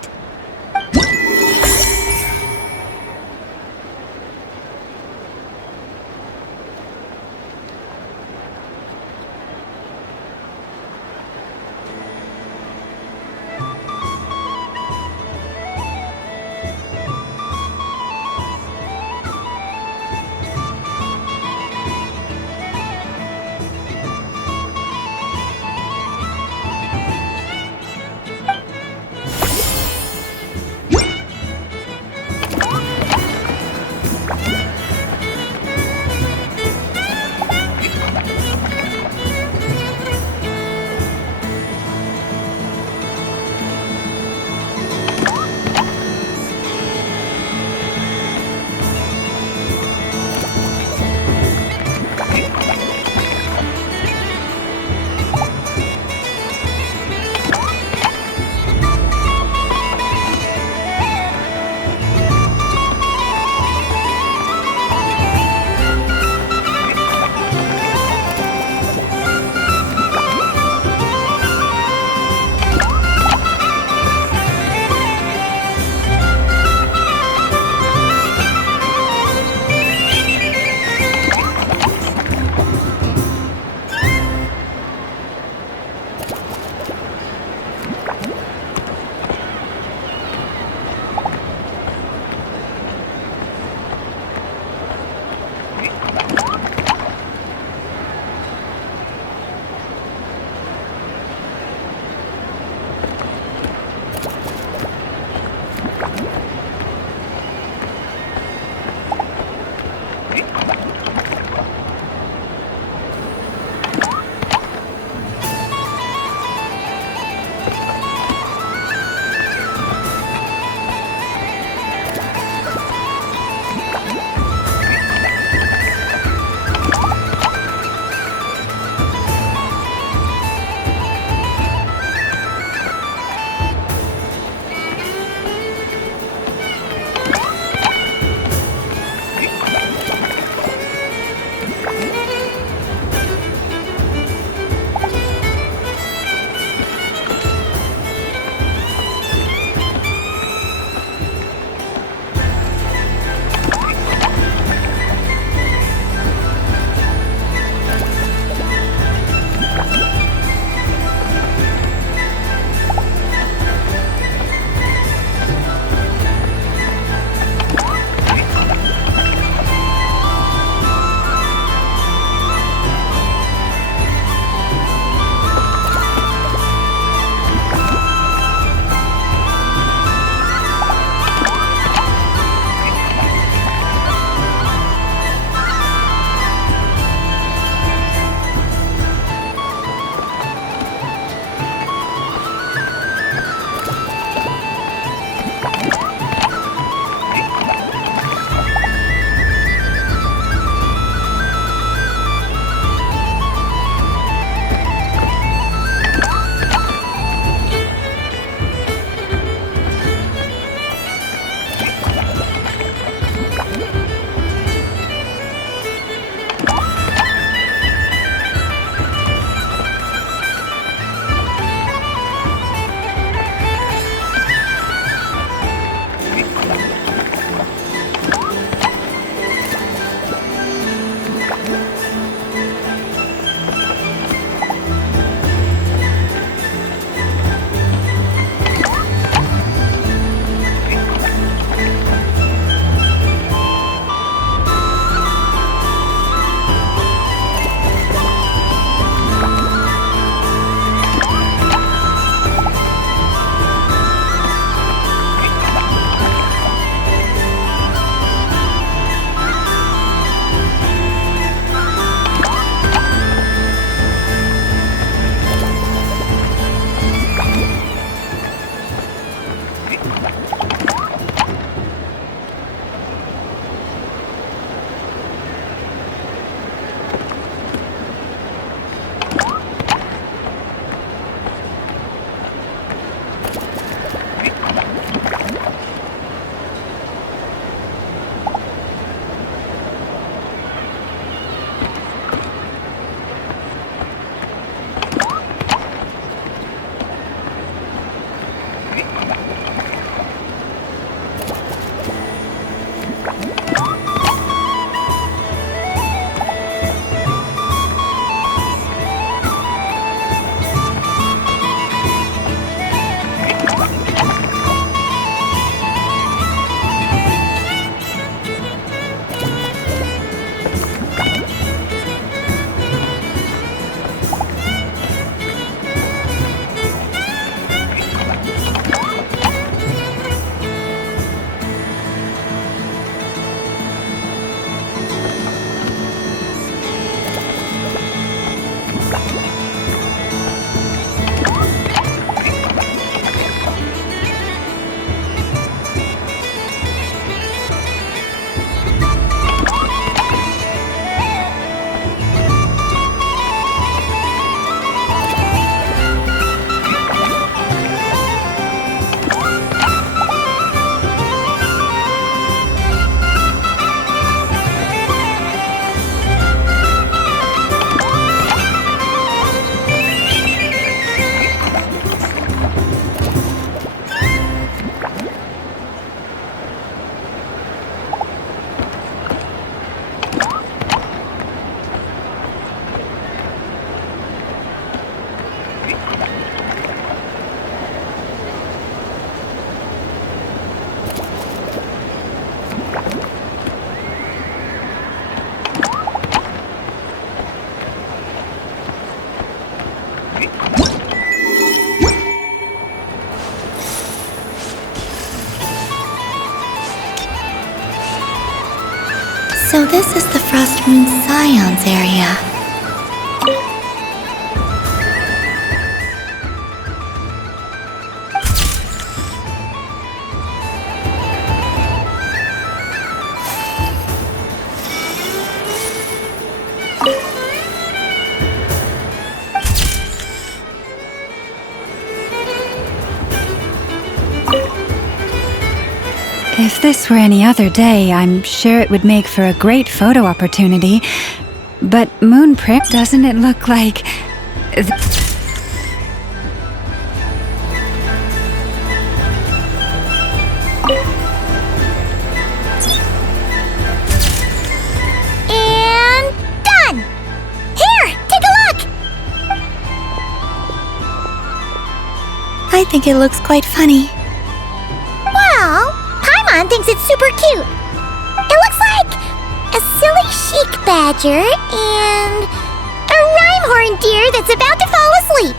So this is the Frost Moon Scions area. If this were any other day, I'm sure it would make for a great photo opportunity. But Moon Prep, doesn't it look like... And done! Here, take a look! I think it looks quite funny. Well, Paimon thinks it's super cute. It looks like a silly chic badger and a rhyme-horn deer that's about to fall asleep.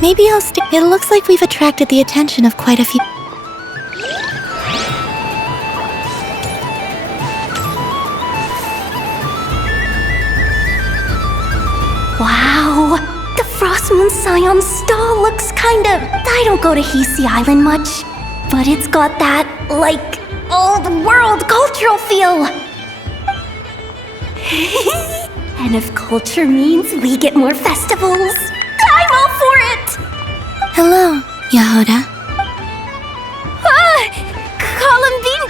Maybe I'll stick. It looks like we've attracted the attention of quite a few. Wow, the Frost Moon Scion stall looks kind of... I don't go to Hisi Island much, but it's got that, like, old world cultural feel. And if culture means we get more festivals, I'm all for it! Hello, Yahoda. Columbine!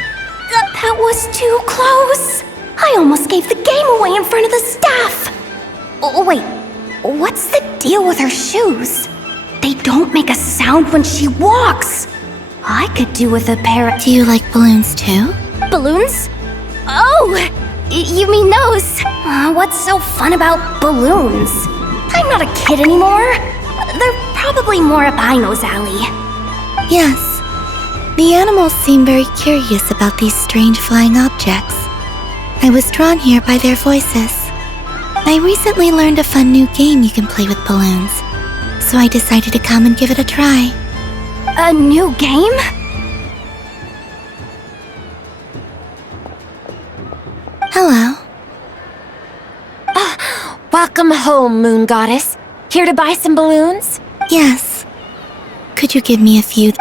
That was too close. I almost gave the game away in front of the staff. Oh, wait. What's the deal with her shoes? They don't make a sound when she walks. I could do with a pair of... Do you like balloons too? Balloons? Oh, you mean those? What's so fun about balloons? I'm not a kid anymore. They're probably more up Aino's alley. Yes. The animals seem very curious about these strange flying objects. I was drawn here by their voices. I recently learned a fun new game you can play with balloons, so I decided to come and give it a try. A new game? Hello. Welcome home, Moon Goddess. Here to buy some balloons? Yes. Could you give me a few?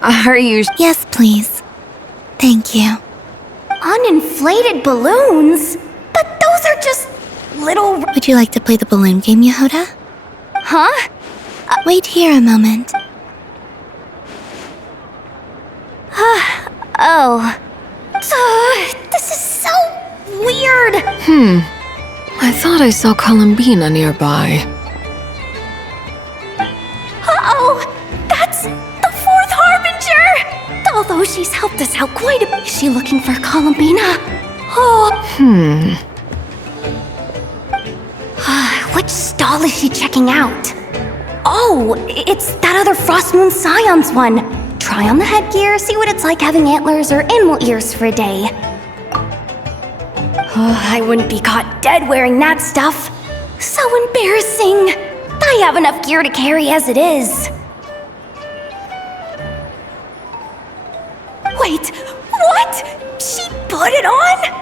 Are you... Yes, please. Thank you. Uninflated balloons? But those are just little... Would you like to play the balloon game, Yahoda? Huh? Wait here a moment. Oh. This is so weird. I thought I saw Columbina nearby. Uh-oh! That's the fourth Harbinger! Although she's helped us out quite a bit. Is she looking for Columbina? Oh. Which stall is she checking out? Oh, it's that other Frost Moon Scions one. Try on the headgear, see what it's like having antlers or animal ears for a day. I wouldn't be caught dead wearing that stuff. So embarrassing. I have enough gear to carry as it is. Wait, what? She put it on?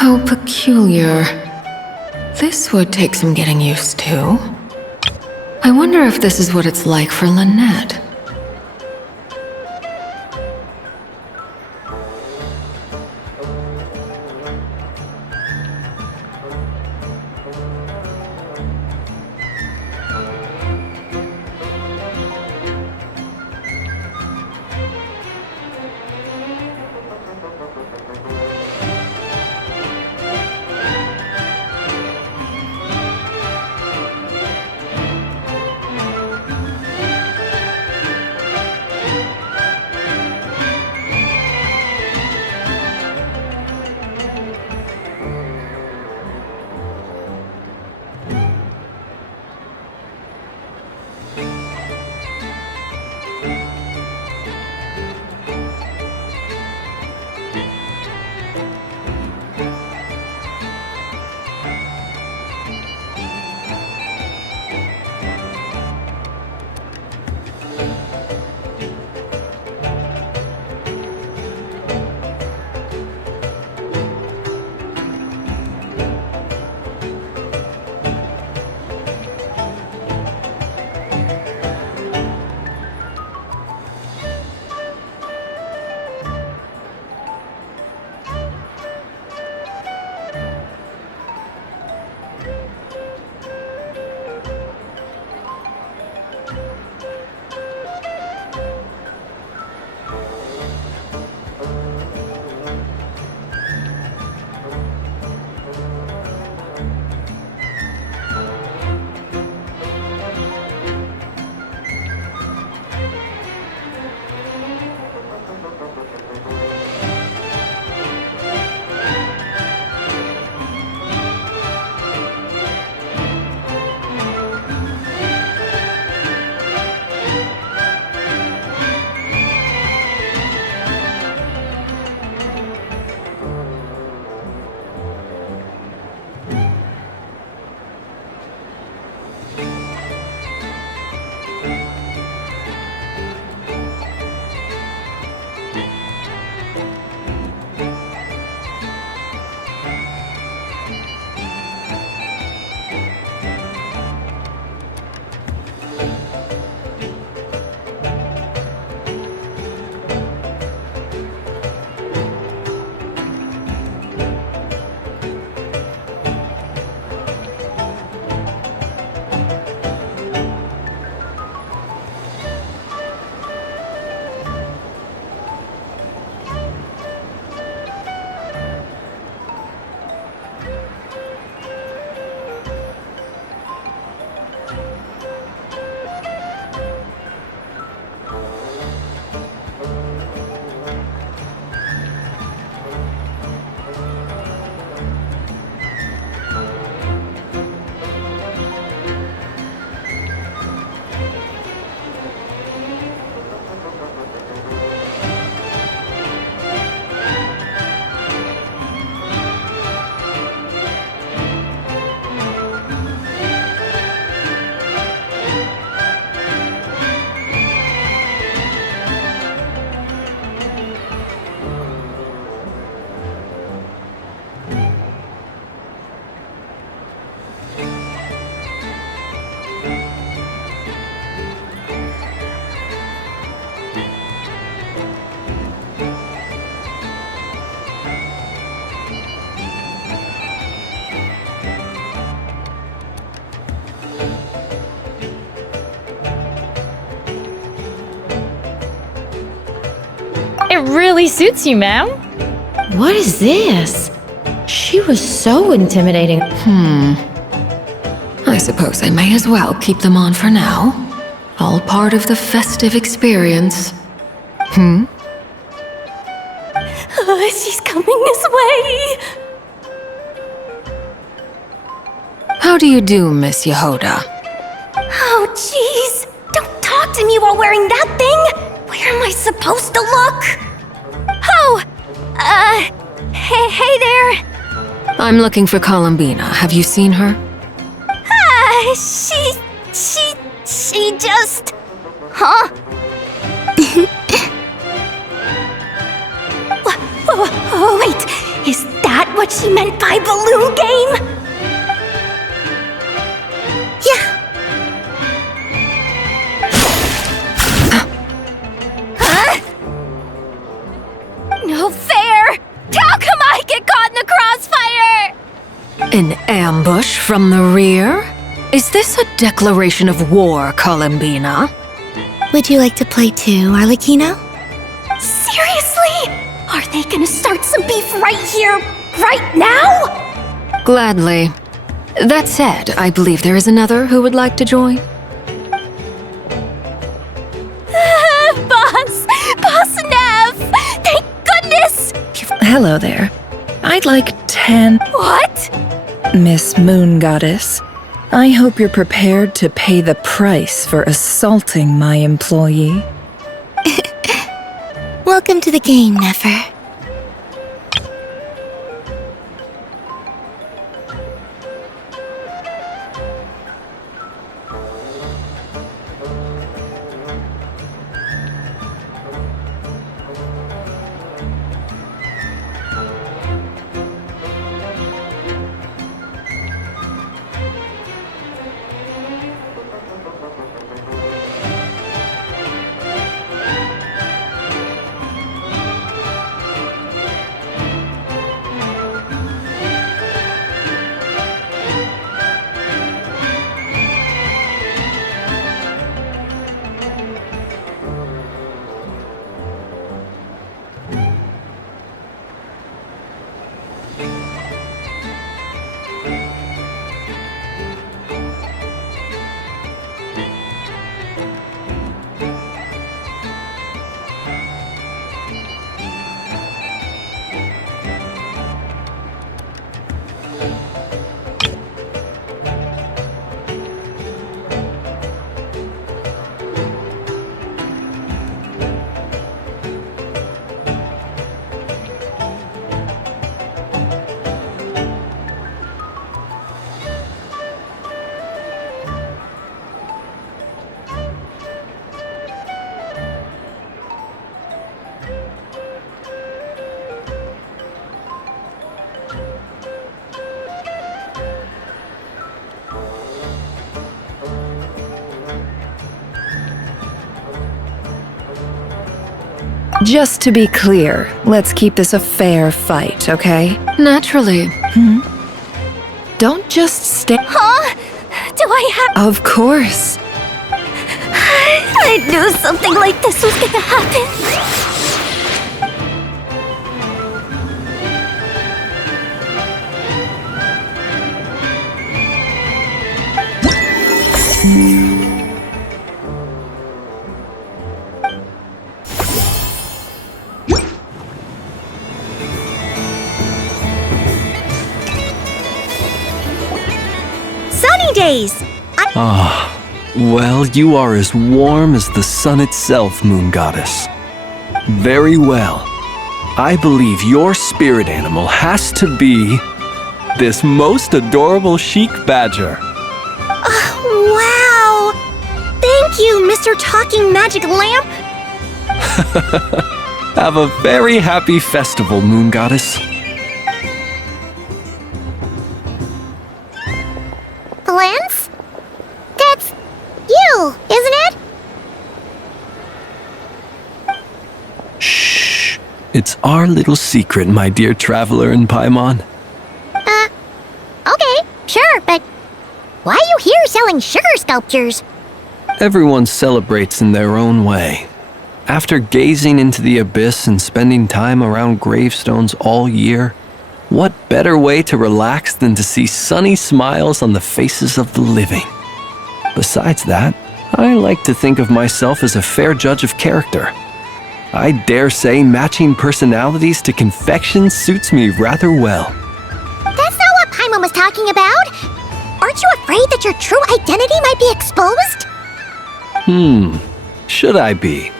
How peculiar. This would take some getting used to. I wonder if this is what it's like for Lynette. It really suits you, ma'am. What is this? She was so intimidating. I suppose I may as well keep them on for now. All part of the festive experience. She's coming this way. How do you do, Miss Yehoda? Oh, jeez. Don't talk to me while wearing that thing. Where am I supposed to look? Oh, hey there. I'm looking for Columbina. Have you seen her? She just... Huh? Wait, is that that what she meant by balloon game? Yeah. Huh? No fair! How come I get caught in the crossfire? An ambush from the rear? Is this a declaration of war, Columbina? Would you like to play too, Arlecchino? Seriously? Are they gonna start some beef right here, right now? Gladly. That said, I believe there is another who would like to join. Boss Nev! Thank goodness! Hello there. I'd like 10. What? Miss Moon Goddess, I hope you're prepared to pay the price for assaulting my employee. Welcome to the game, Nefer. Just to be clear, let's keep this a fair fight, okay? Naturally. Don't just stay. Huh? Do I have... Of course. I knew something like this was gonna happen. Sunny days! Well, you are as warm as the sun itself, Moon Goddess. Very well. I believe your spirit animal has to be this most adorable chic badger. Wow! Thank you, Mr. Talking Magic Lamp! Have a very happy festival, Moon Goddess. Valence? That's you, isn't it? Shh. It's our little secret, my dear traveler in Paimon. Okay, sure, but why are you here selling sugar sculptures? Everyone celebrates in their own way. After gazing into the abyss and spending time around gravestones all year, what better way to relax than to see sunny smiles on the faces of the living? Besides that, I like to think of myself as a fair judge of character. I dare say matching personalities to confection suits me rather well. That's not what Paimon was talking about! Aren't you afraid that your true identity might be exposed? Should I be?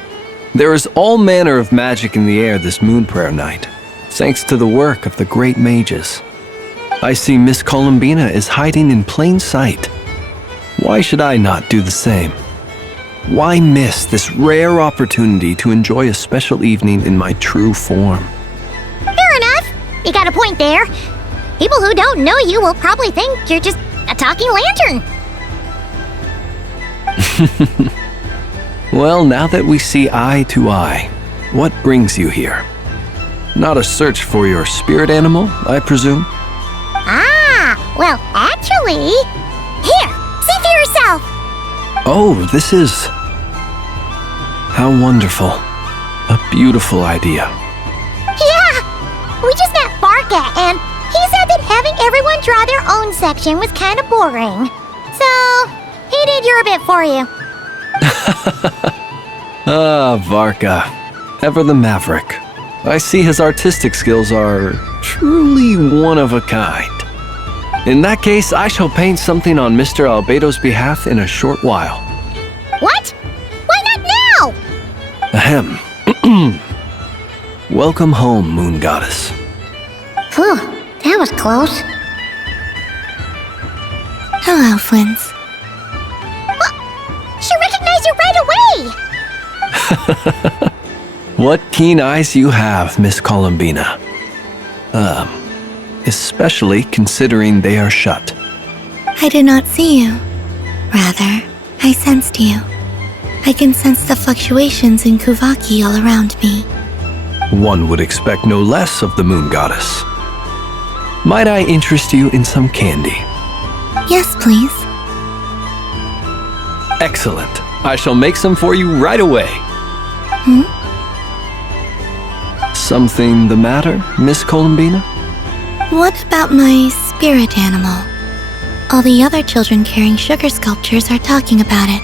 There is all manner of magic in the air this moon prayer night, thanks to the work of the great mages. I see Miss Columbina is hiding in plain sight. Why should I not do the same? Why miss this rare opportunity to enjoy a special evening in my true form? Fair enough! You got a point there. People who don't know you will probably think you're just a talking lantern. Well, now that we see eye to eye, what brings you here? Not a search for your spirit animal, I presume? Ah, well, actually... Here, see for yourself! Oh, this is... How wonderful. A beautiful idea. Yeah! We just met Barca, and he said that having everyone draw their own section was kind of boring. So, he did your bit for you. Ah, Varka. Ever the maverick. I see his artistic skills are truly one of a kind. In that case, I shall paint something on Mr. Albedo's behalf in a short while. What? Why not now? Ahem. Welcome home, Moon Goddess. Phew, that was close. Hello, Flint. She recognized you right away! What keen eyes you have, Miss Columbina. Especially considering they are shut. I did not see you. Rather, I sensed you. I can sense the fluctuations in Kuvaki all around me. One would expect no less of the Moon Goddess. Might I interest you in some candy? Yes, please. Excellent. I shall make some for you right away. Hmm? Something the matter, Miss Columbina? What about my spirit animal? All the other children carrying sugar sculptures are talking about it.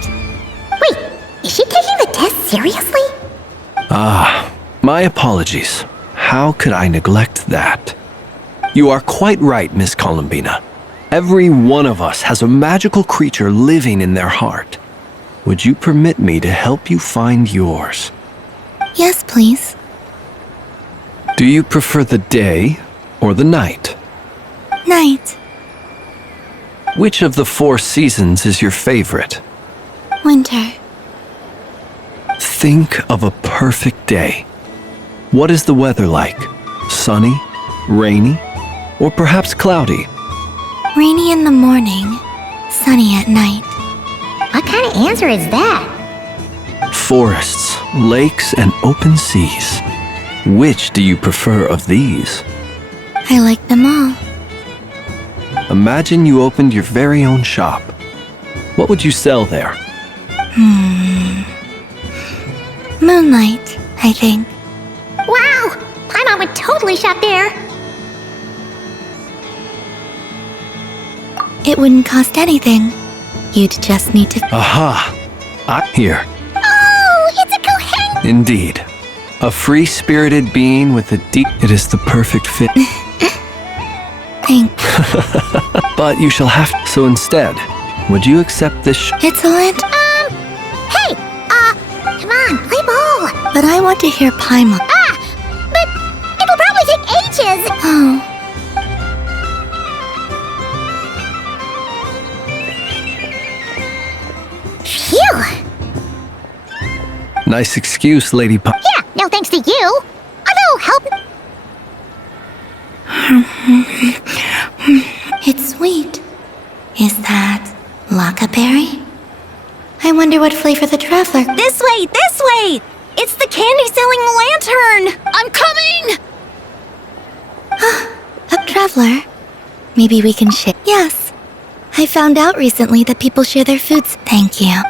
Wait, is she taking the test seriously? Ah, my apologies. How could I neglect that? You are quite right, Miss Columbina. Every one of us has a magical creature living in their heart. Would you permit me to help you find yours? Yes, please. Do you prefer the day or the night? Night. Which of the 4 seasons is your favorite? Winter. Think of a perfect day. What is the weather like? Sunny, rainy, or perhaps cloudy? Rainy in the morning, sunny at night. What kind of answer is that? Forests, lakes, and open seas. Which do you prefer of these? I like them all. Imagine you opened your very own shop. What would you sell there? Moonlight, I think. Wow! Paimon would totally shop there. It wouldn't cost anything. You'd just need to... Aha! Here. Oh, it's a Kohen! Indeed. A free-spirited being with a deep... It is the perfect fit. Thanks. But you shall have... So instead, would you accept this It's a lint... Hey! Come on, play ball! But I want to hear Paimon. Ah! But it'll probably take ages! Oh. Phew! Nice excuse, Lady Pi... Yeah, no thanks to you. Although, help... It's sweet. Is that Lockaberry? I wonder what flavor the traveler... This way! This way! It's the candy-selling lantern! I'm coming! A traveler? Maybe we can share... Yes. I found out recently that people share their foods. Thank you.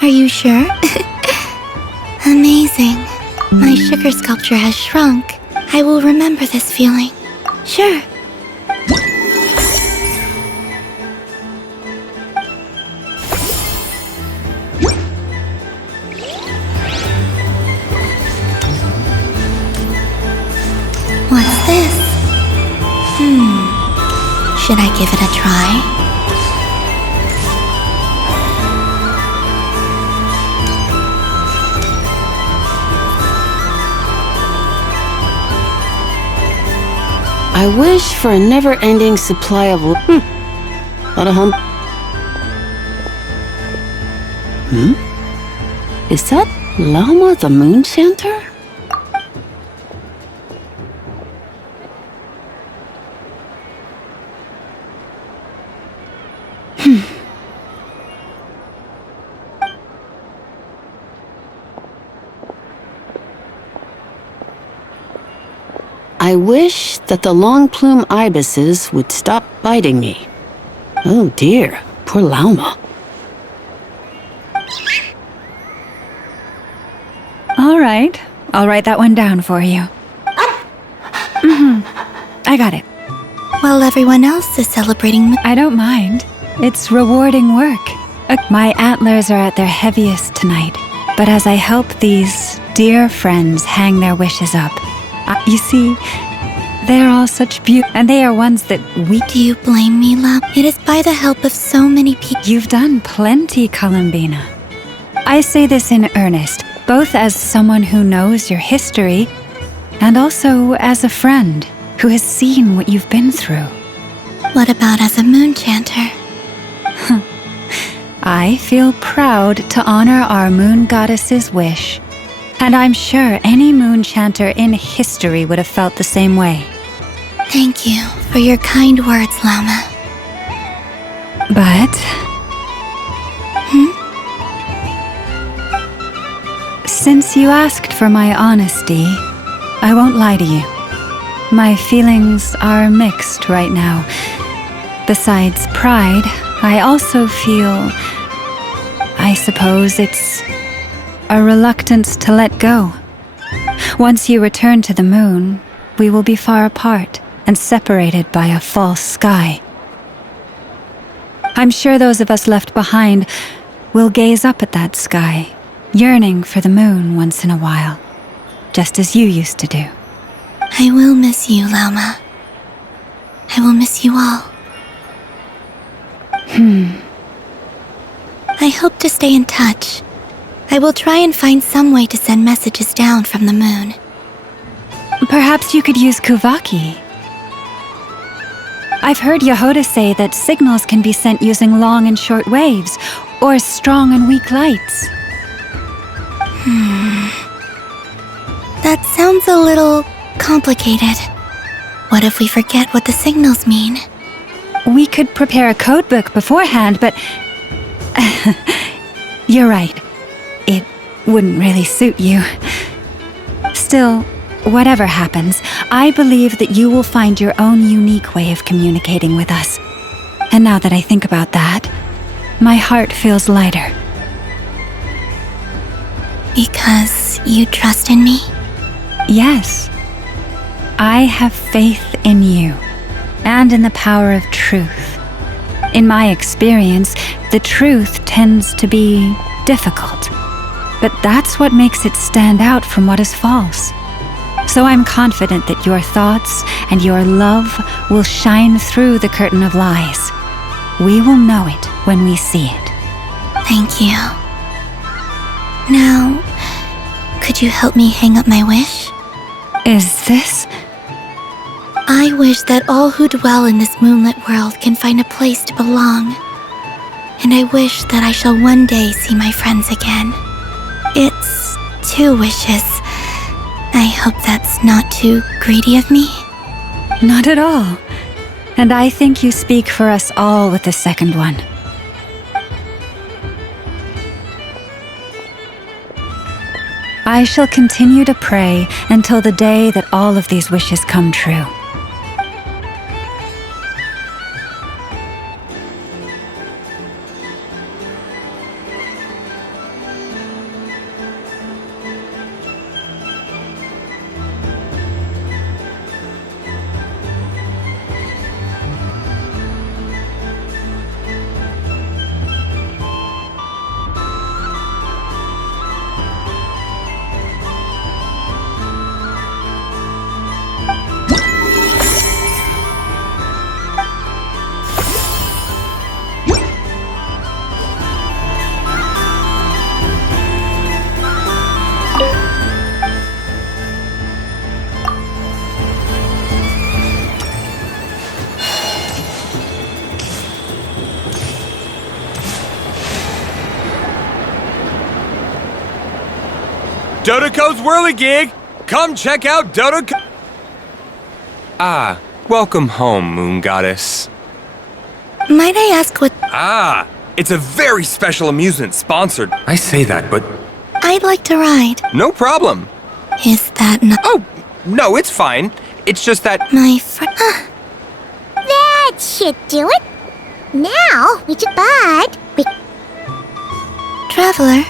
Are you sure? Amazing. My sugar sculpture has shrunk. I will remember this feeling. Sure. What's this? Should I give it a try? I wish for a never-ending supply of... Is that Llama the Moon Chanter? I wish that the long plume ibises would stop biting me. Oh dear, poor Llama. All right, I'll write that one down for you. I got it. While everyone else is celebrating... I don't mind. It's rewarding work. My antlers are at their heaviest tonight, but as I help these dear friends hang their wishes up, you see, they're all such and they are ones that we... Do you blame me, Lam? It is by the help of so many people... You've done plenty, Columbina. I say this in earnest, both as someone who knows your history, and also as a friend who has seen what you've been through. What about as a moon chanter? I feel proud to honor our moon goddess's wish. And I'm sure any moon chanter in history would have felt the same way. Thank you for your kind words, Llama. But... Since you asked for my honesty, I won't lie to you. My feelings are mixed right now. Besides pride, I also feel... I suppose it's... a reluctance to let go. Once you return to the moon, we will be far apart and separated by a false sky. I'm sure those of us left behind will gaze up at that sky, yearning for the moon once in a while, just as you used to do. I will miss you, Llama. I will miss you all. I hope to stay in touch. I will try and find some way to send messages down from the moon. Perhaps you could use Kuvaki. I've heard Yehoda say that signals can be sent using long and short waves, or strong and weak lights. That sounds a little complicated. What if we forget what the signals mean? We could prepare a codebook beforehand, but... You're right. It wouldn't really suit you. Still, whatever happens, I believe that you will find your own unique way of communicating with us. And now that I think about that, my heart feels lighter. Because you trust in me? Yes. I have faith in you, and in the power of truth. In my experience, the truth tends to be difficult. But that's what makes it stand out from what is false. So I'm confident that your thoughts and your love will shine through the curtain of lies. We will know it when we see it. Thank you. Now, could you help me hang up my wish? Is this? I wish that all who dwell in this moonlit world can find a place to belong. And I wish that I shall one day see my friends again. It's 2 wishes. I hope that's not too greedy of me. Not at all. And I think you speak for us all with the second one. I shall continue to pray until the day that all of these wishes come true. Dodoco's Whirligig! Come check out Dodoco. Ah, welcome home, Moon Goddess. Might I ask what... Ah, it's a very special amusement sponsored. I say that, but I'd like to ride. no problem. Is that not... Oh, no, it's fine. It's just that... My friend... That should do it. Now, we should bud. Traveler?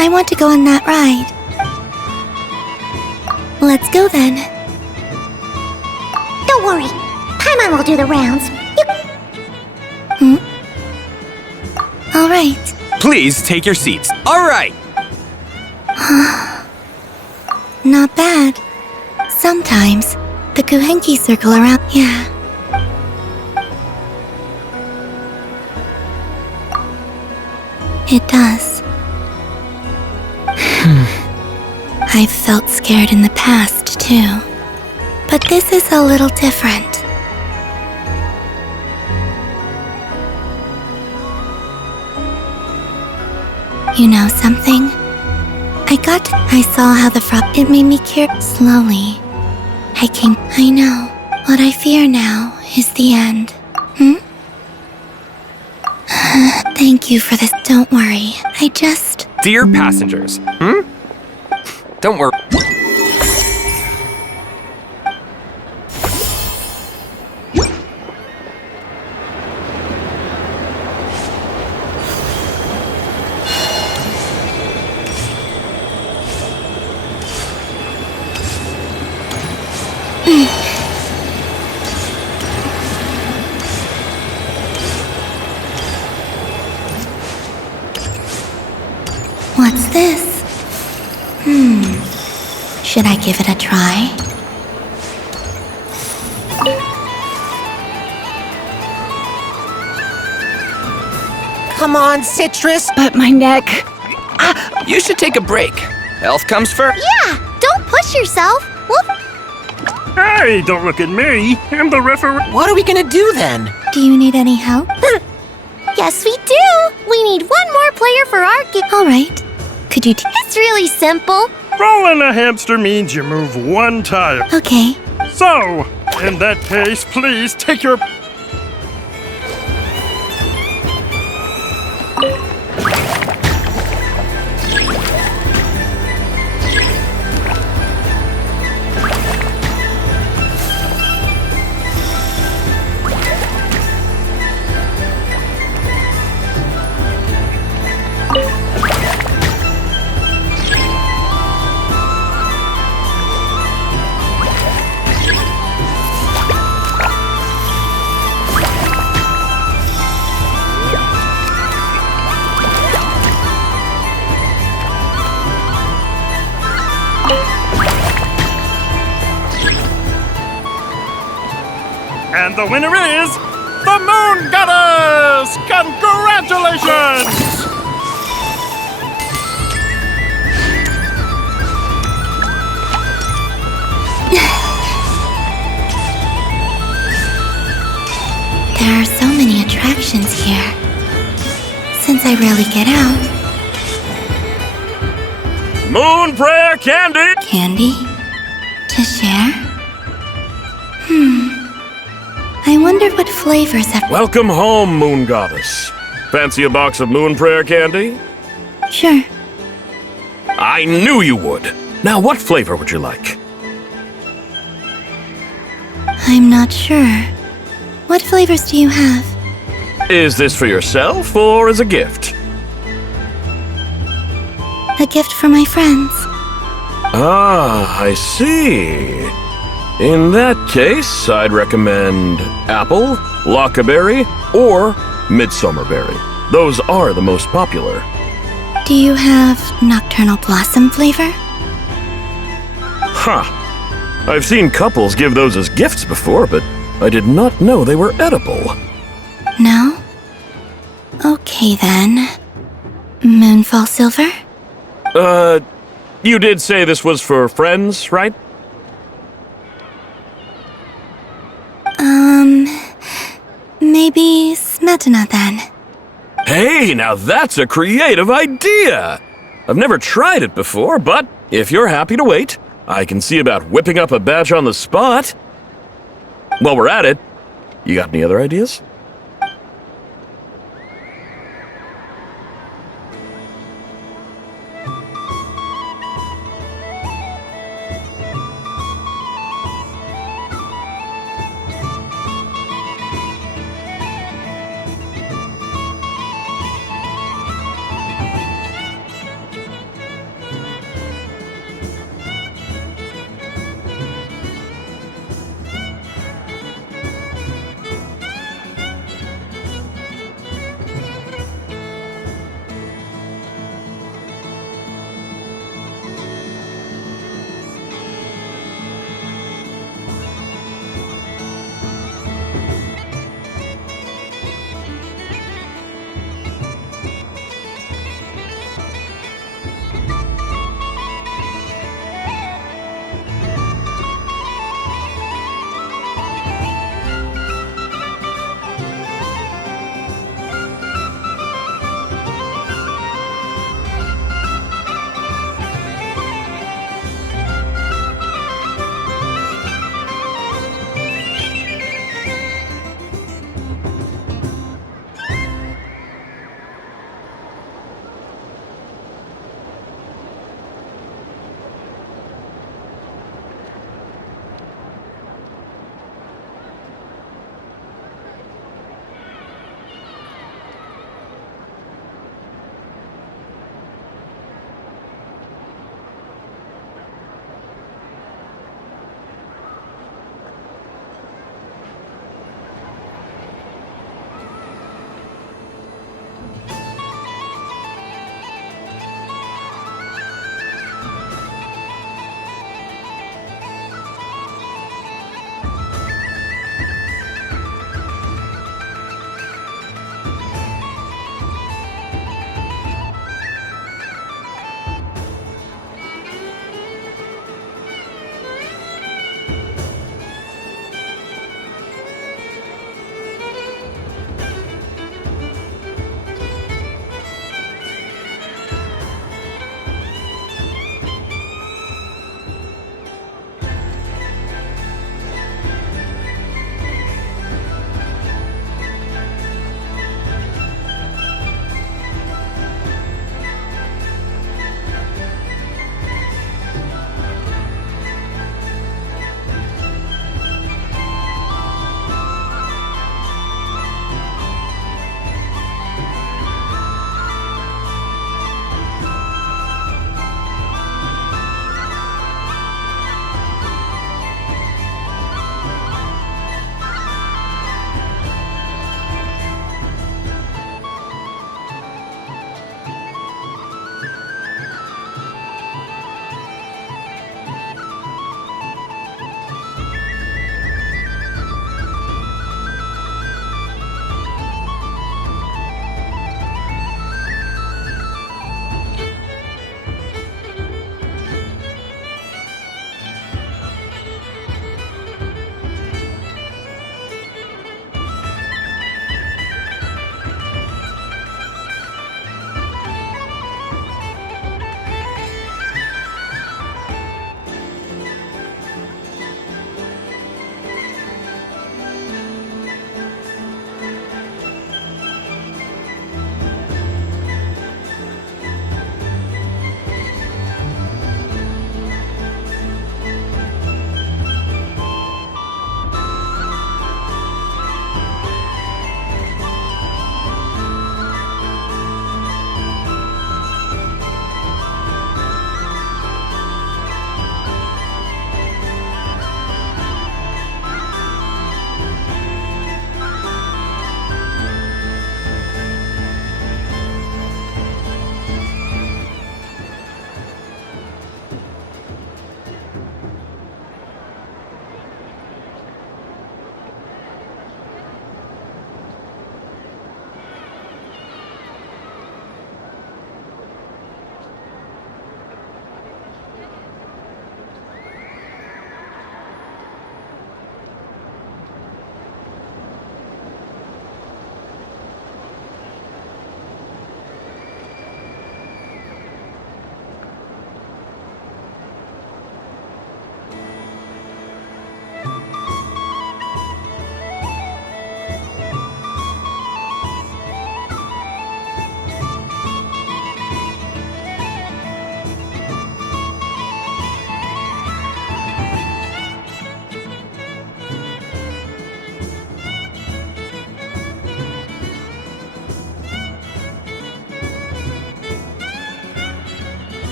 I want to go on that ride. Let's go then. Don't worry. Paimon will do the rounds. All right. Please take your seats. All right. Not bad. Sometimes, the Kuhenki circle around... Yeah. It does. I've felt scared in the past, too. But this is a little different. You know something? I saw how the frog... It made me care slowly. I know. What I fear now is the end. Thank you for this. Don't worry. Dear passengers, Don't worry. What's this? Should I give it a try? Come on, Citrus. But my neck... You should take a break. Health comes first. Yeah, don't push yourself. Hey, don't look at me. I'm the referee. What are we gonna do then? Do you need any help? Yes, we do. We need one more player for our game. All right. Could you... It's really simple. Rolling a hamster means you move one tire. Okay. So, in that case, please take your... And the winner is the Moon Goddess! Congratulations! There are so many attractions here. Since I rarely get out. Moon Prayer Candy! Candy? To share? I wonder what flavors have... Welcome home, Moon Goddess. Fancy a box of Moon Prayer Candy? Sure. I knew you would. Now, what flavor would you like? I'm not sure. What flavors do you have? Is this for yourself or as a gift? A gift for my friends. Ah, I see. In that case, I'd recommend apple, lockaberry, or midsummerberry. Those are the most popular. Do you have nocturnal blossom flavor? Huh. I've seen couples give those as gifts before, but I did not know they were edible. No? Okay then. Moonfall silver? You did say this was for friends, right? Maybe Smetana then. Hey, now that's a creative idea! I've never tried it before, but if you're happy to wait, I can see about whipping up a batch on the spot. While we're at it, you got any other ideas?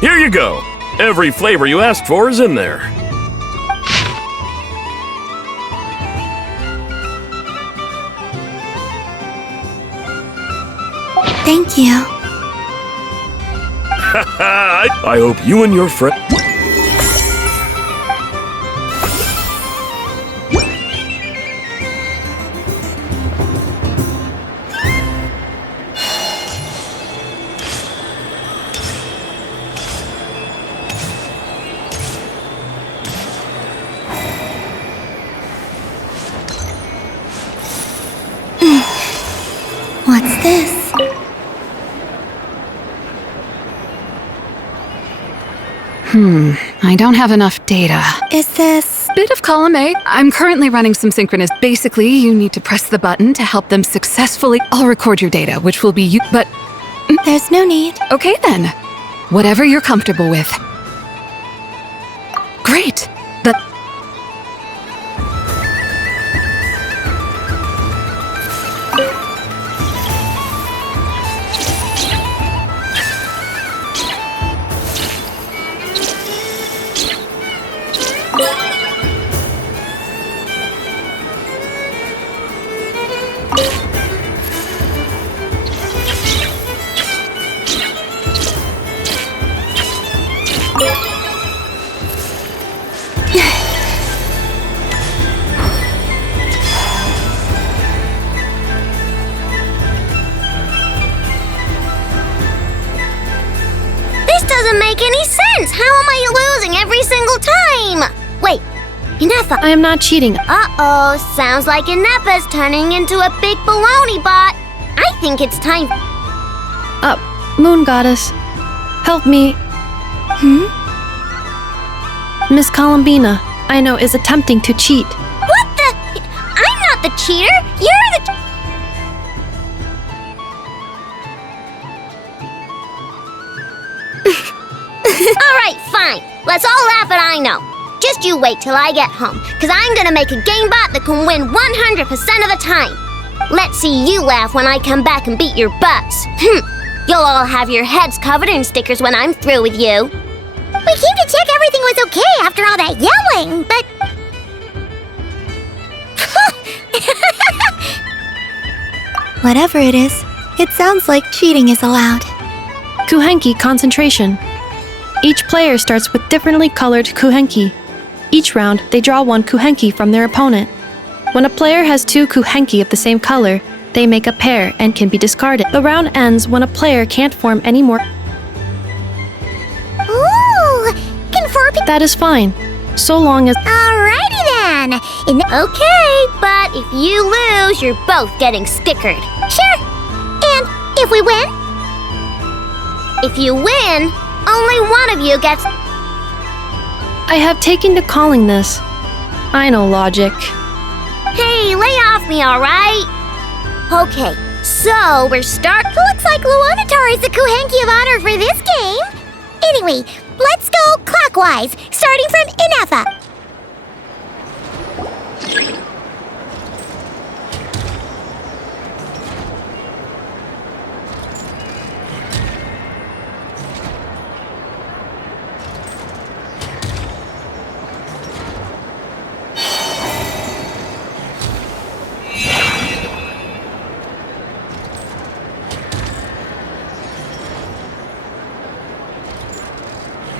Here you go. Every flavor you asked for is in there. Thank you. I hope you and your friend... What's this? I don't have enough data. Is this... Bit of column A. I'm currently running some synchronous. Basically, you need to press the button to help them successfully. I'll record your data, which will be you, but... There's no need. Okay then. Whatever you're comfortable with. Great. Doesn't make any sense! How am I losing every single time? Wait, Inefa. I am not cheating. Uh-oh, sounds like Inefa's turning into a big baloney bot. I think it's time... Moon Goddess, help me. Miss Columbina, I know, is attempting to cheat. What the... I'm not the cheater! You're the... Alright, fine. Let's all laugh at I know. Just you wait till I get home, because I'm gonna make a game bot that can win 100% of the time. Let's see you laugh when I come back and beat your butts. You'll all have your heads covered in stickers when I'm through with you. We came to check everything was okay after all that yelling, but... Whatever it is, it sounds like cheating is allowed. Kuhenki concentration. Each player starts with differently colored kuhenki. Each round, they draw one kuhenki from their opponent. When a player has two kuhenki of the same color, they make a pair and can be discarded. The round ends when a player can't form any more. Ooh! Can 4 people... That is fine, so long as... Alrighty then! Okay, but if you lose, you're both getting stickered. Sure! And if we win? If you win, only one of you gets... I have taken to calling this. I know logic. Hey, lay off me, alright? Okay, so we're Looks like Luonatar is the Kuhenki of honor for this game. Anyway, let's go clockwise, starting from Inefa.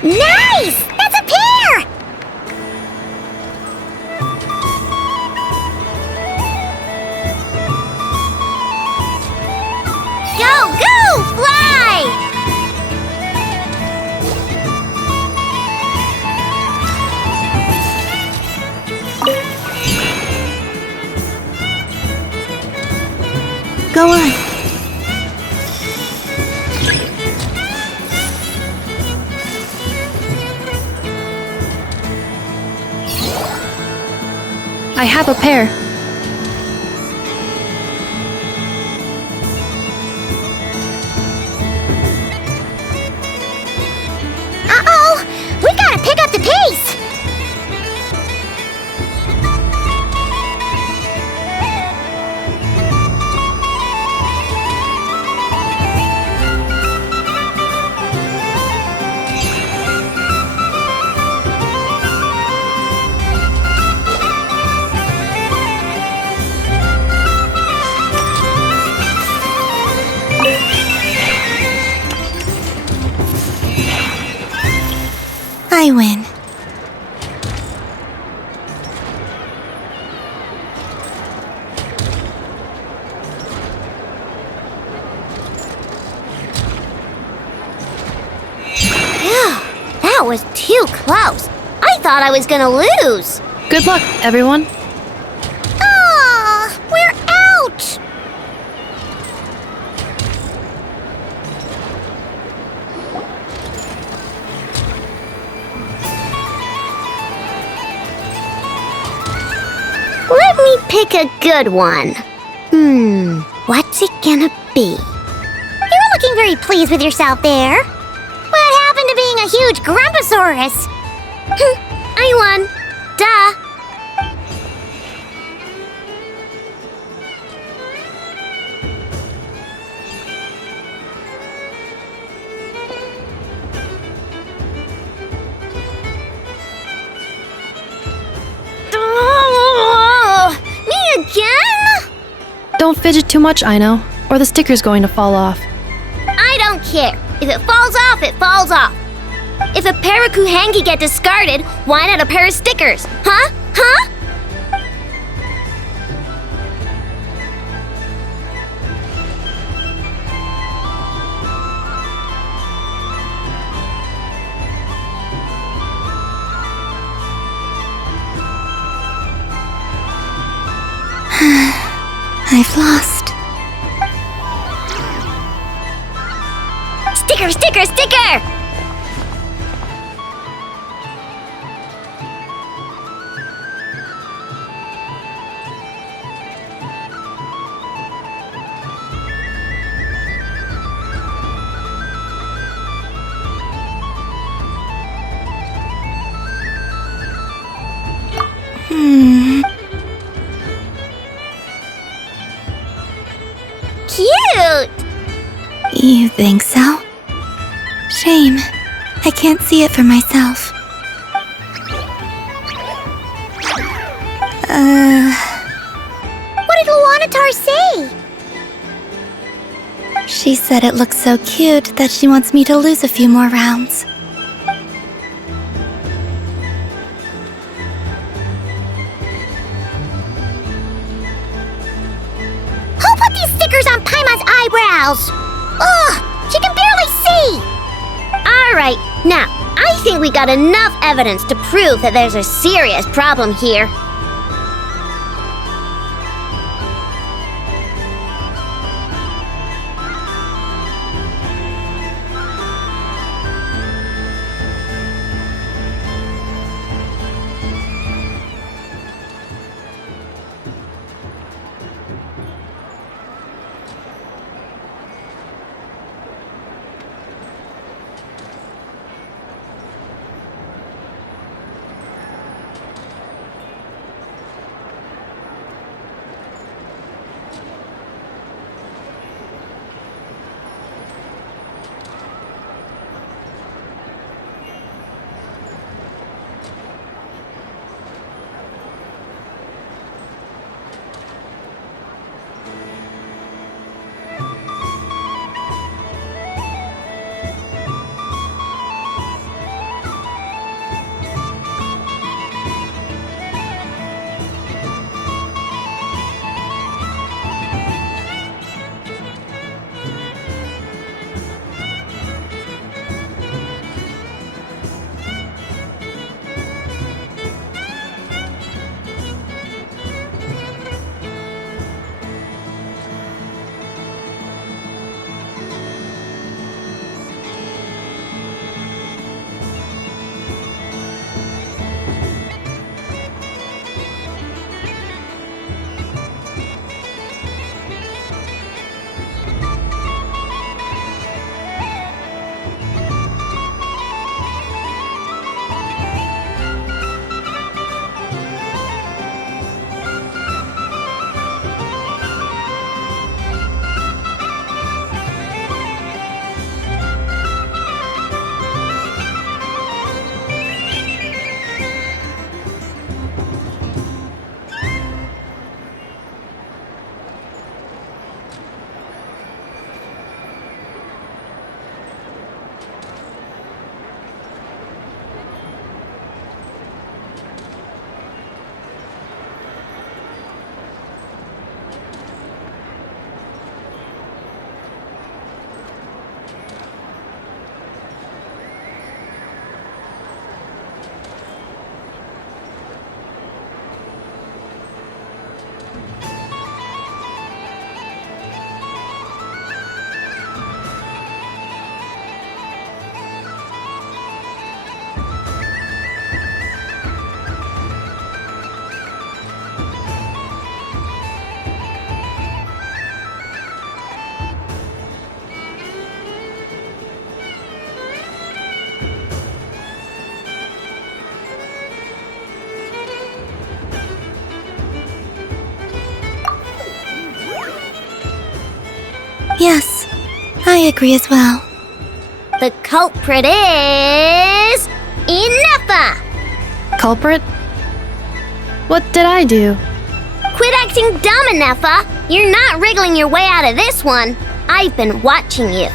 Nice! That's a pair! Go, go, fly! Go on. I have a pair. Uh-oh! We gotta pick up the pace! I win. That was too close. I thought I was gonna lose. Good luck, everyone. Ah, we're out! Let me pick a good one. What's it gonna be? You're looking very pleased with yourself there. What happened to being a huge Grumposaurus? I won. Duh. Me again? Don't fidget too much, Ino, or the sticker's going to fall off. I don't care. If it falls off, it falls off. If a pair of Kuhengi get discarded, why not a pair of stickers? Huh? Huh? I've lost. Sticker, sticker, sticker! Cute! You think so? Shame. I can't see it for myself. What did Luanatar say? She said it looks so cute that she wants me to lose a few more rounds. Who put these stickers on Paimon's eyebrows? Ugh, she can barely see! Alright, now, I think we got enough evidence to prove that there's a serious problem here. Yes, I agree as well. The culprit is... Ineffa! Culprit? What did I do? Quit acting dumb, Ineffa! You're not wriggling your way out of this one. I've been watching you.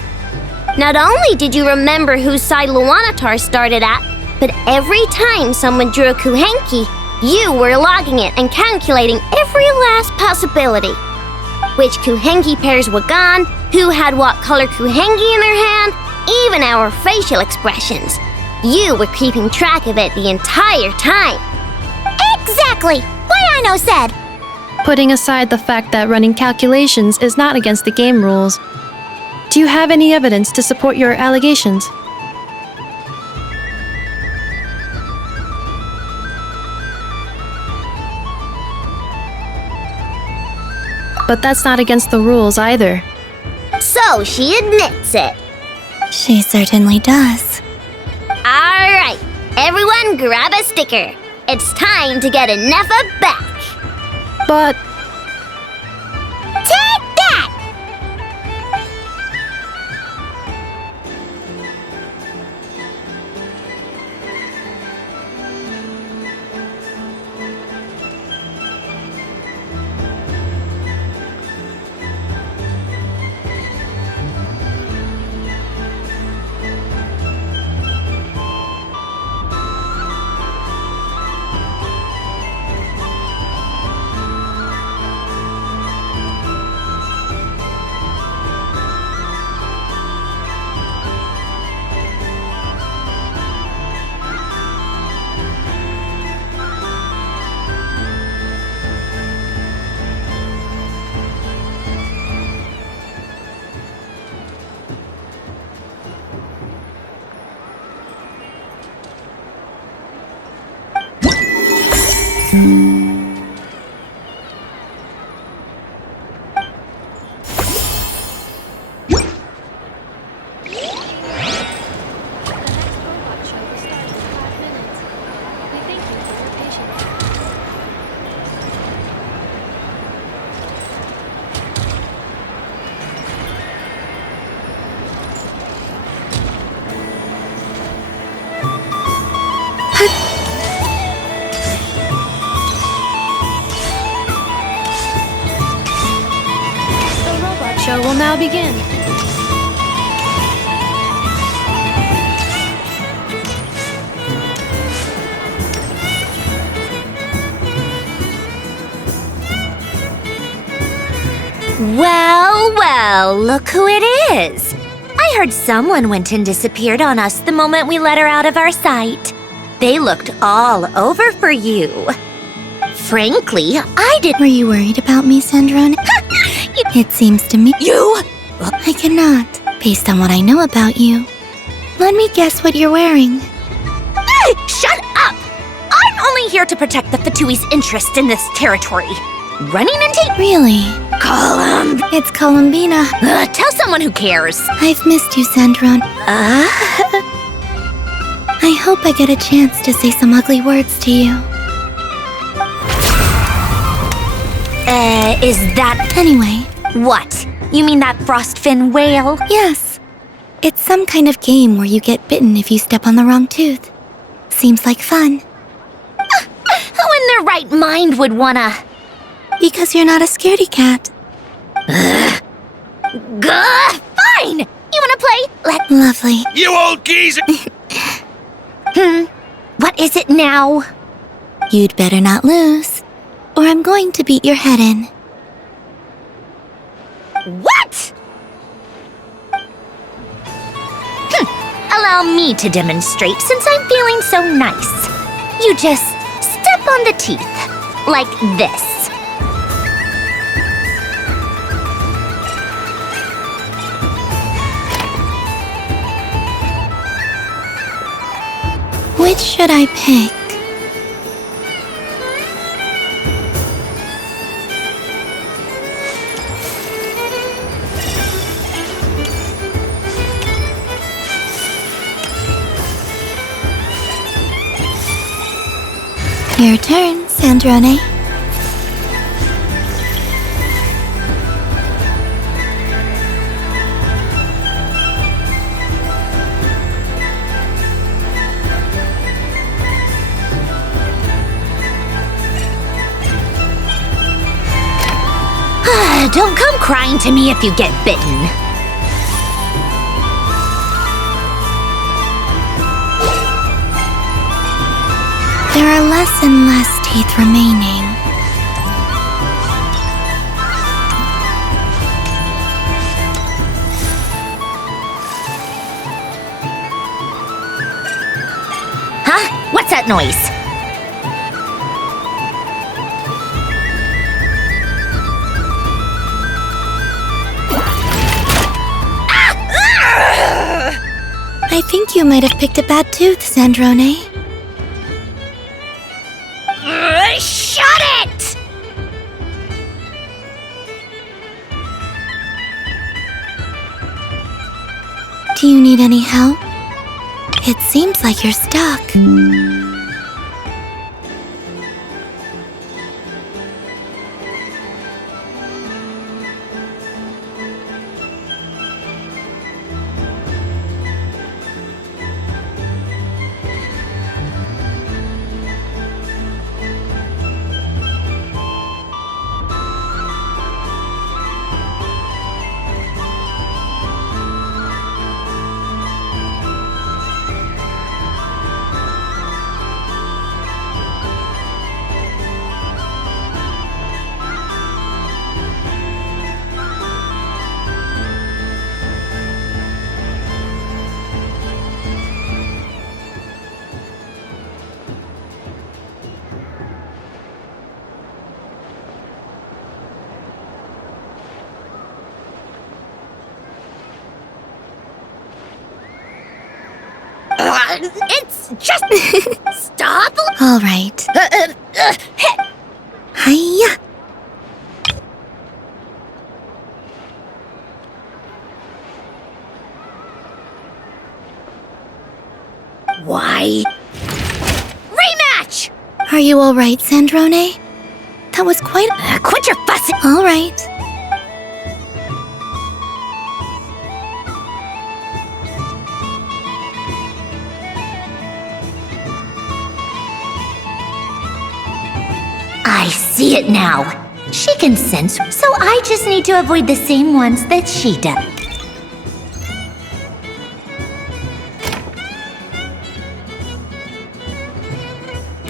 Not only did you remember whose side Luanatar started at, but every time someone drew a Kuhenki, you were logging it and calculating every last possibility. Which Kuhenki pairs were gone, who had what color Kuhenki in their hand, even our facial expressions. You were keeping track of it the entire time. Exactly! What I know said! Putting aside the fact that running calculations is not against the game rules, do you have any evidence to support your allegations? But that's not against the rules either. So she admits it. She certainly does. Alright, everyone grab a sticker. It's time to get Ineffa back. But... Take that! Show will now begin. Well, well, look who it is. I heard someone went and disappeared on us the moment we let her out of our sight. They looked all over for you. Frankly, I didn't... Were you worried about me, Sandrone? It seems to me... You? I cannot, based on what I know about you. Let me guess what you're wearing. Hey, shut up! I'm only here to protect the Fatui's interest in this territory. Running into... Really? Column... It's Columbina. Tell someone who cares. I've missed you, Sandrone. I hope I get a chance to say some ugly words to you. Is that... Anyway. What? You mean that frostfin whale? Yes. It's some kind of game where you get bitten if you step on the wrong tooth. Seems like fun. Who in their right mind would wanna... Because you're not a scaredy cat. Fine! You wanna play? Lovely. You old geezer! What is it now? You'd better not lose, or I'm going to beat your head in. What? Allow me to demonstrate since I'm feeling so nice. You just step on the teeth, like this. Which should I pick? Your turn, Sandrone. Don't come crying to me if you get bitten. There are less and less teeth remaining. Huh? What's that noise? I think you might have picked a bad tooth, Sandrone. Shut it! Do you need any help? It seems like you're stuck. It's just... Stop! All right. Hiya. Why? Rematch! Are you all right, Sandrone? That was quite... Quit your fussing! All right. I see it now. She can sense, so I just need to avoid the same ones that she does.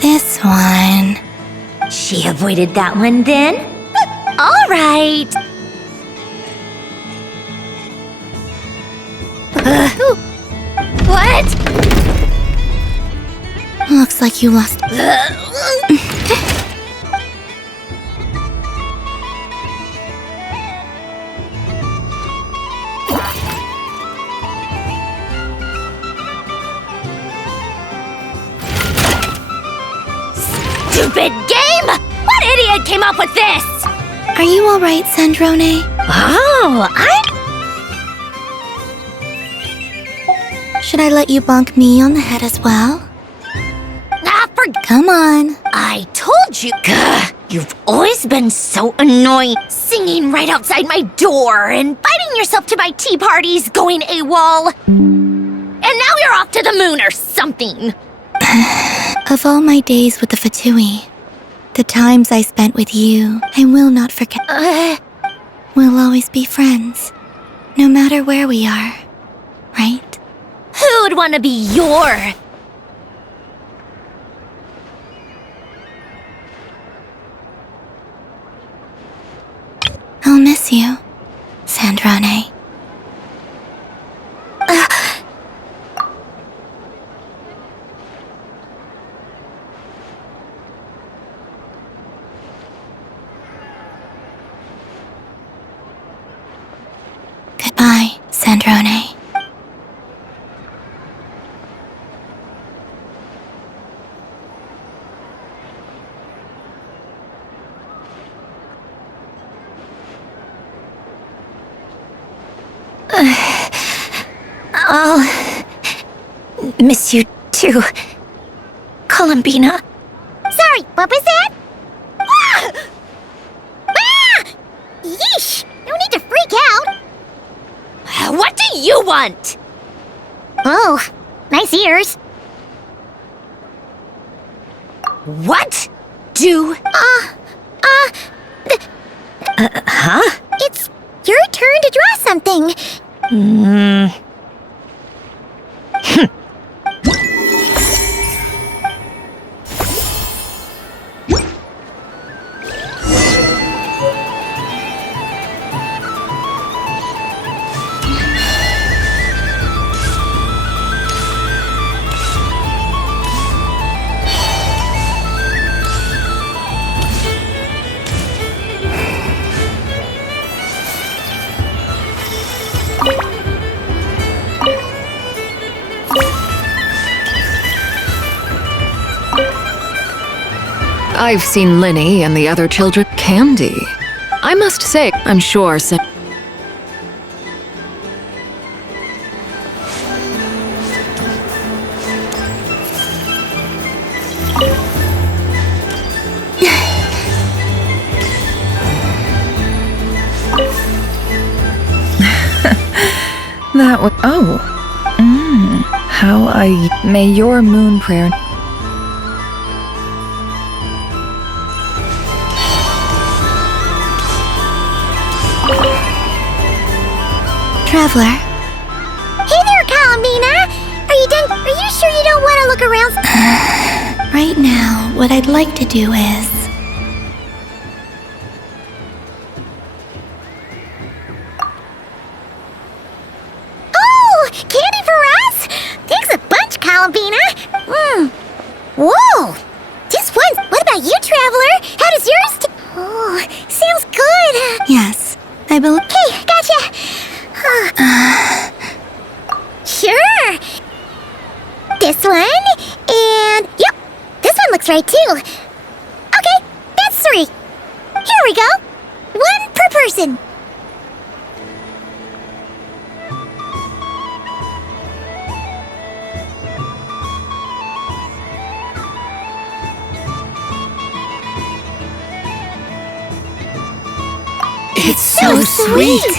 This one. She avoided that one then? All right. What? Looks like you lost... Stupid game! What idiot came up with this? Are you all right, Sandrone? Oh, Should I let you bonk me on the head as well? Come on. I told you. Gah, you've always been so annoying. Singing right outside my door, inviting yourself to my tea parties, going AWOL. And now you're off to the moon or something. Of all my days with the Fatui, the times I spent with you, I will not forget. We'll always be friends, no matter where we are, right? Who would want to be your... I'll miss you, Sandrone. Goodbye, Sandrone. I'll miss you too, Columbina. Sorry, what was that? Ah! Ah! Yeesh! No need to freak out. What do you want? Oh, nice ears. What do... Huh? It's your turn to draw something. I've seen Linny and the other children. Candy. I must say, I'm sure some. That was. Oh. How I. May your moon prayer. Traveler, Hey there, Columbina! Are you done? Are you sure you don't want to look around? right now, what I'd like to do is. Oh! Candy for us? Thanks a bunch, Columbina! Whoa! Just one. What about you, Traveler? How does yours Oh, sounds good! Yes, I believe. Okay, gotcha! Sure! This one, and yep, this one looks right too. Okay, that's 3. Here we go. 1 per person. It's so sweet.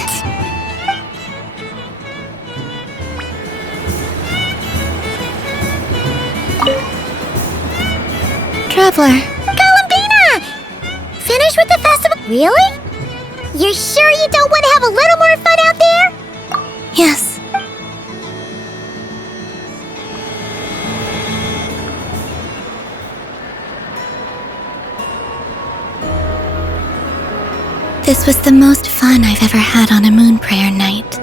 Traveler, Columbina! Finished with the festival? Really? You're sure you don't want to have a little more fun out there? yes. This was the most fun I've ever had on a moon prayer night.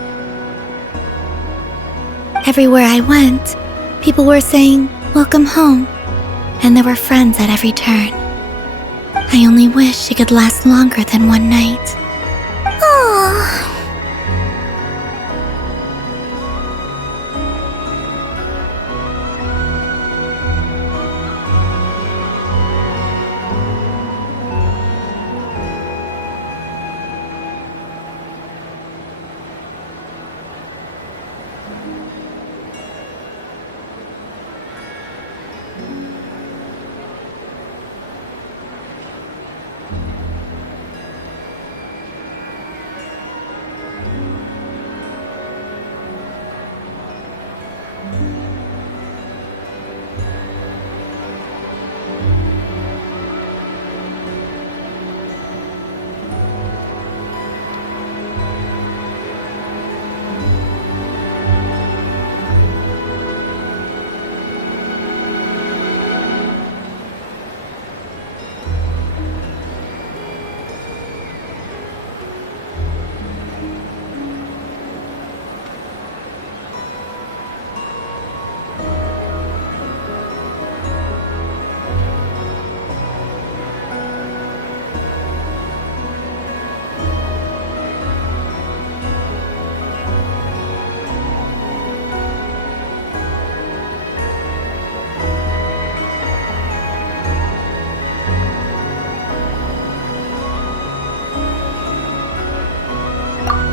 Everywhere I went, people were saying, "Welcome home," and there were friends at every turn. I only wish it could last longer than one night. Oh.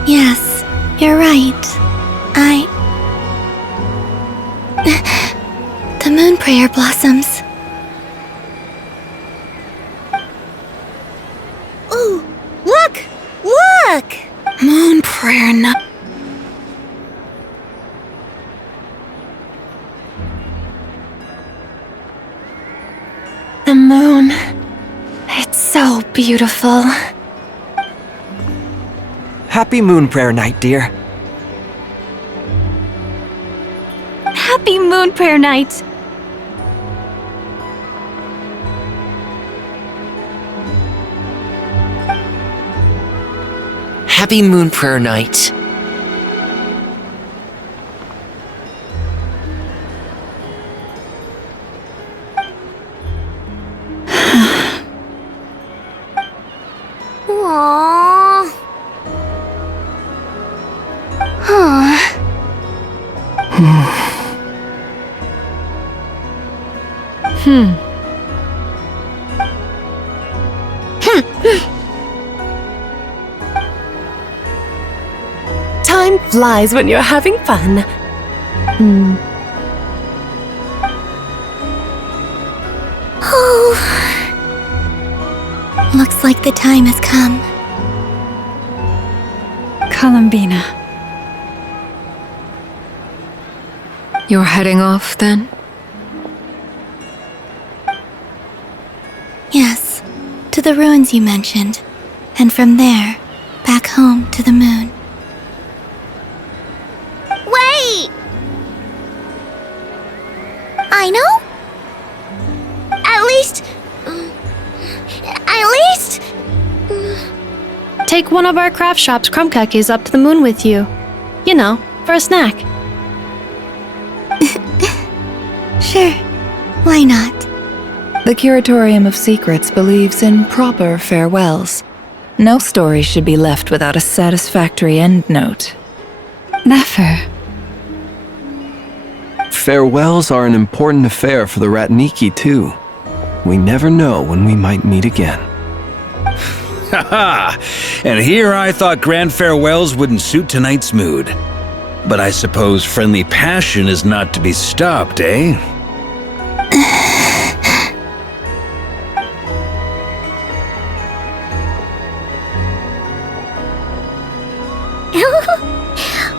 Yes, you're right. The moon prayer blossoms. Ooh, look! Look! Moon prayer night. The moon. It's so beautiful. Happy Moon Prayer Night, dear. Happy Moon Prayer Night! Happy Moon Prayer Night. Aww. Huh. Time flies when you're having fun. Oh. Looks like the time has come. Columbina. You're heading off then? Yes, to the ruins you mentioned. And from there, back home to the moon. Wait! I know? At least... Take one of our craft shop's crumb cookies up to the moon with you. You know, for a snack. Sure, why not? The Curatorium of Secrets believes in proper farewells. No story should be left without a satisfactory endnote. Never. Farewells are an important affair for the Ratniki, too. We never know when we might meet again. Haha! And here I thought grand farewells wouldn't suit tonight's mood. But I suppose friendly passion is not to be stopped, eh?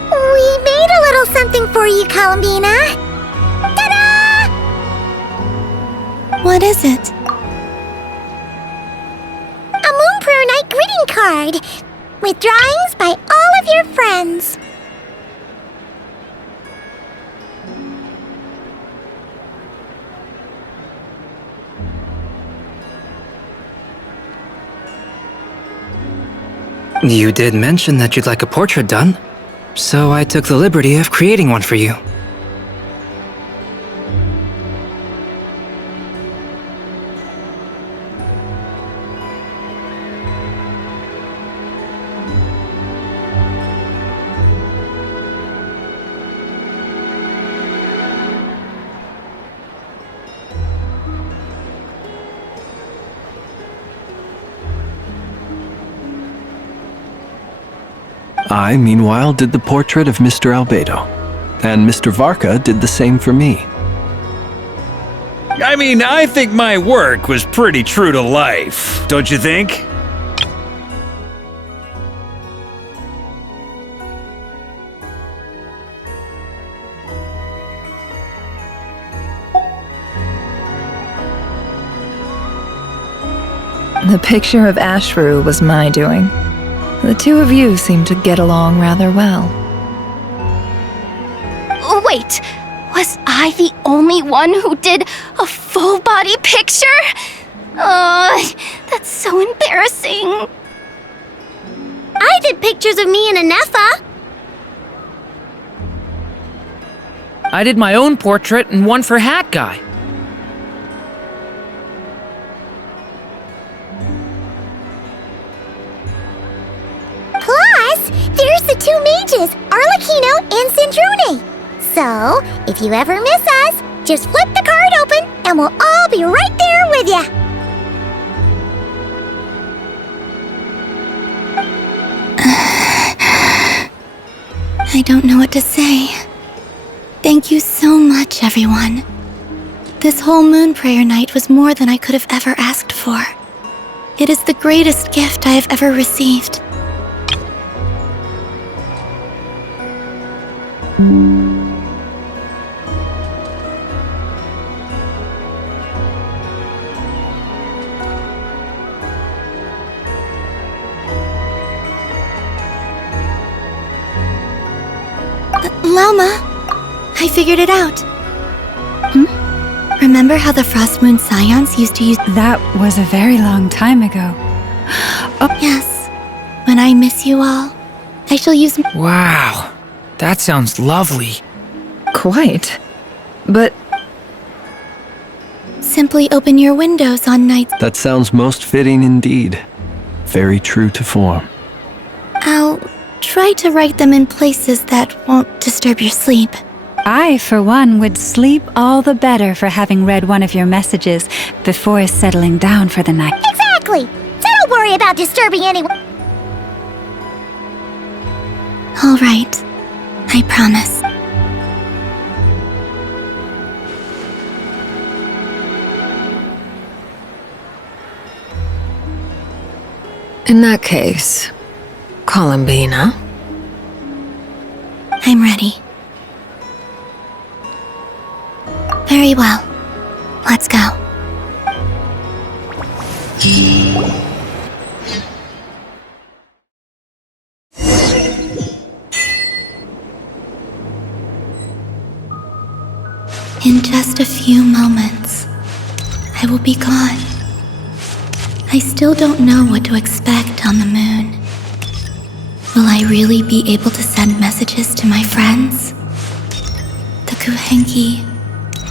We made a little something for you, Columbina. Ta-da! What is it? A Moon Prayer Night greeting card with drawings by all of your friends. You did mention that you'd like a portrait done, so I took the liberty of creating one for you. I, meanwhile, did the portrait of Mr. Albedo, and Mr. Varka did the same for me. I mean, I think my work was pretty true to life, don't you think? The picture of Ashru was my doing. The two of you seem to get along rather well. Wait, was I the only one who did a full body picture? That's so embarrassing. I did pictures of me and Anefa. I did my own portrait and one for Hat Guy. Plus, there's the two mages, Arlecchino and Sandrune. So, if you ever miss us, just flip the card open and we'll all be right there with you. I don't know what to say. Thank you so much, everyone. This whole Moon Prayer Night was more than I could have ever asked for. It is the greatest gift I have ever received. I figured it out. Remember how the Frost Moon Scions used to use— That was a very long time ago. Yes. When I miss you all, I shall use— Wow, that sounds lovely. Quite. But simply open your windows on nights— That sounds most fitting indeed. Very true to form. I'll try to write them in places that won't disturb your sleep. I, for one, would sleep all the better for having read one of your messages before settling down for the night. Exactly! So don't worry about disturbing anyone. All right. I promise. In that case, Columbina? I'm ready. Very well. Let's go. In just a few moments, I will be gone. I still don't know what to expect on the moon. Will I really be able to send messages to my friends? The Kuhenki,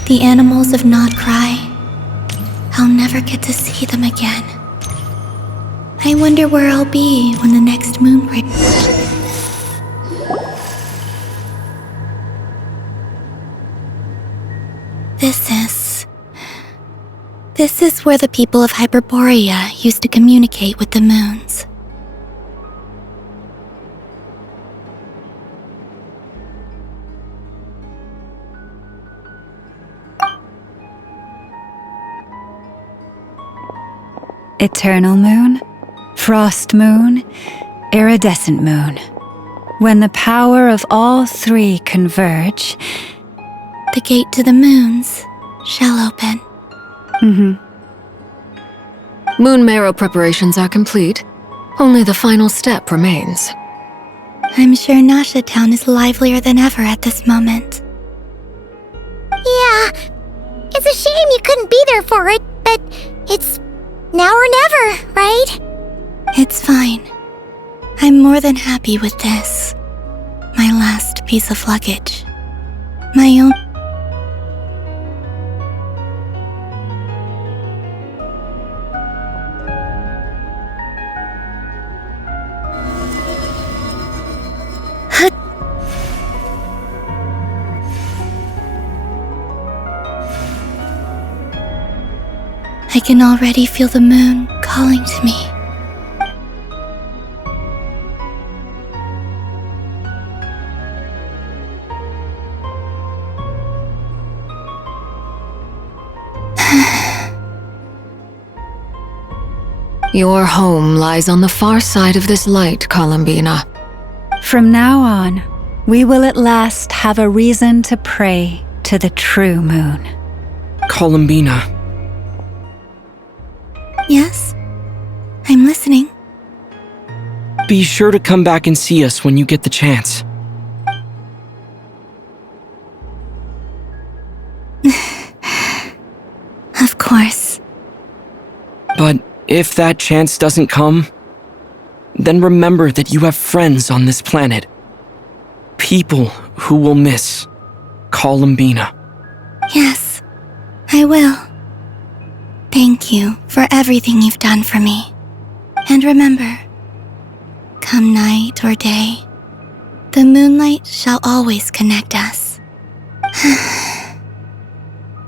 the animals of Nod Cry. I'll never get to see them again. I wonder where I'll be when the next moon breaks. This is where the people of Hyperborea used to communicate with the moons. Eternal moon, frost moon, iridescent moon. When the power of all three converge, the gate to the moons shall open. Moon marrow preparations are complete. Only the final step remains. I'm sure Nasha Town is livelier than ever at this moment. Yeah, it's a shame you couldn't be there for it, but it's now or never, right? It's fine. I'm more than happy with this. My last piece of luggage. My own... I can already feel the moon calling to me. Your home lies on the far side of this light, Columbina. From now on, we will at last have a reason to pray to the true moon. Columbina. Yes? I'm listening. Be sure to come back and see us when you get the chance. Of course. But if that chance doesn't come, then remember that you have friends on this planet. People who will miss Columbina. Yes, I will. Thank you for everything you've done for me. And remember, come night or day, the moonlight shall always connect us.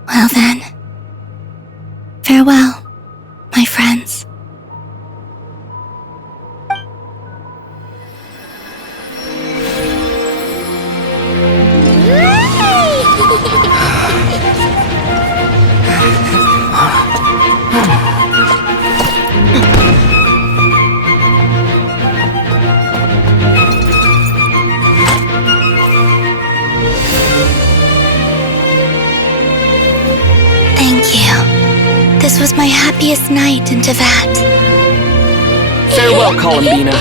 Well then, farewell, my friends. Thank you. This was my happiest night in Tevat. Farewell, Columbina.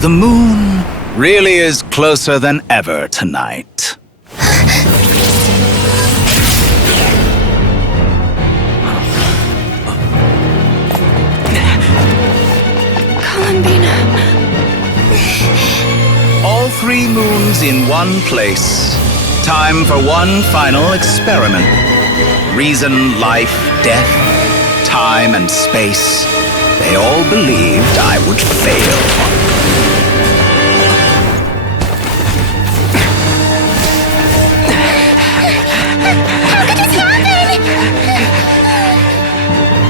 The moon really is closer than ever tonight. Columbina. All 3 moons in one place. Time for one final experiment. Reason, life, death, time, and space. They all believed I would fail. How could this happen?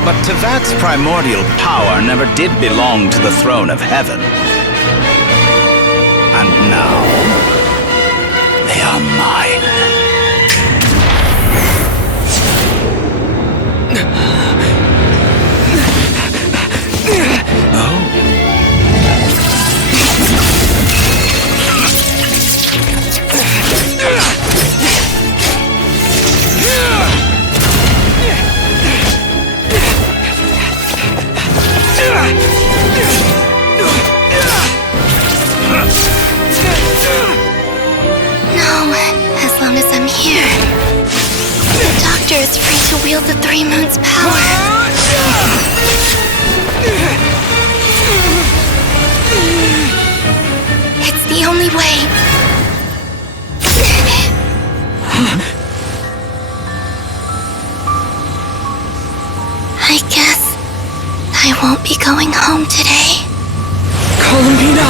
But Tevat's primordial power never did belong to the throne of heaven. And now, they are mine. As long as I'm here, the Doctor is free to wield the 3 moons' power. It's the only way. I guess I won't be going home today. Columbina!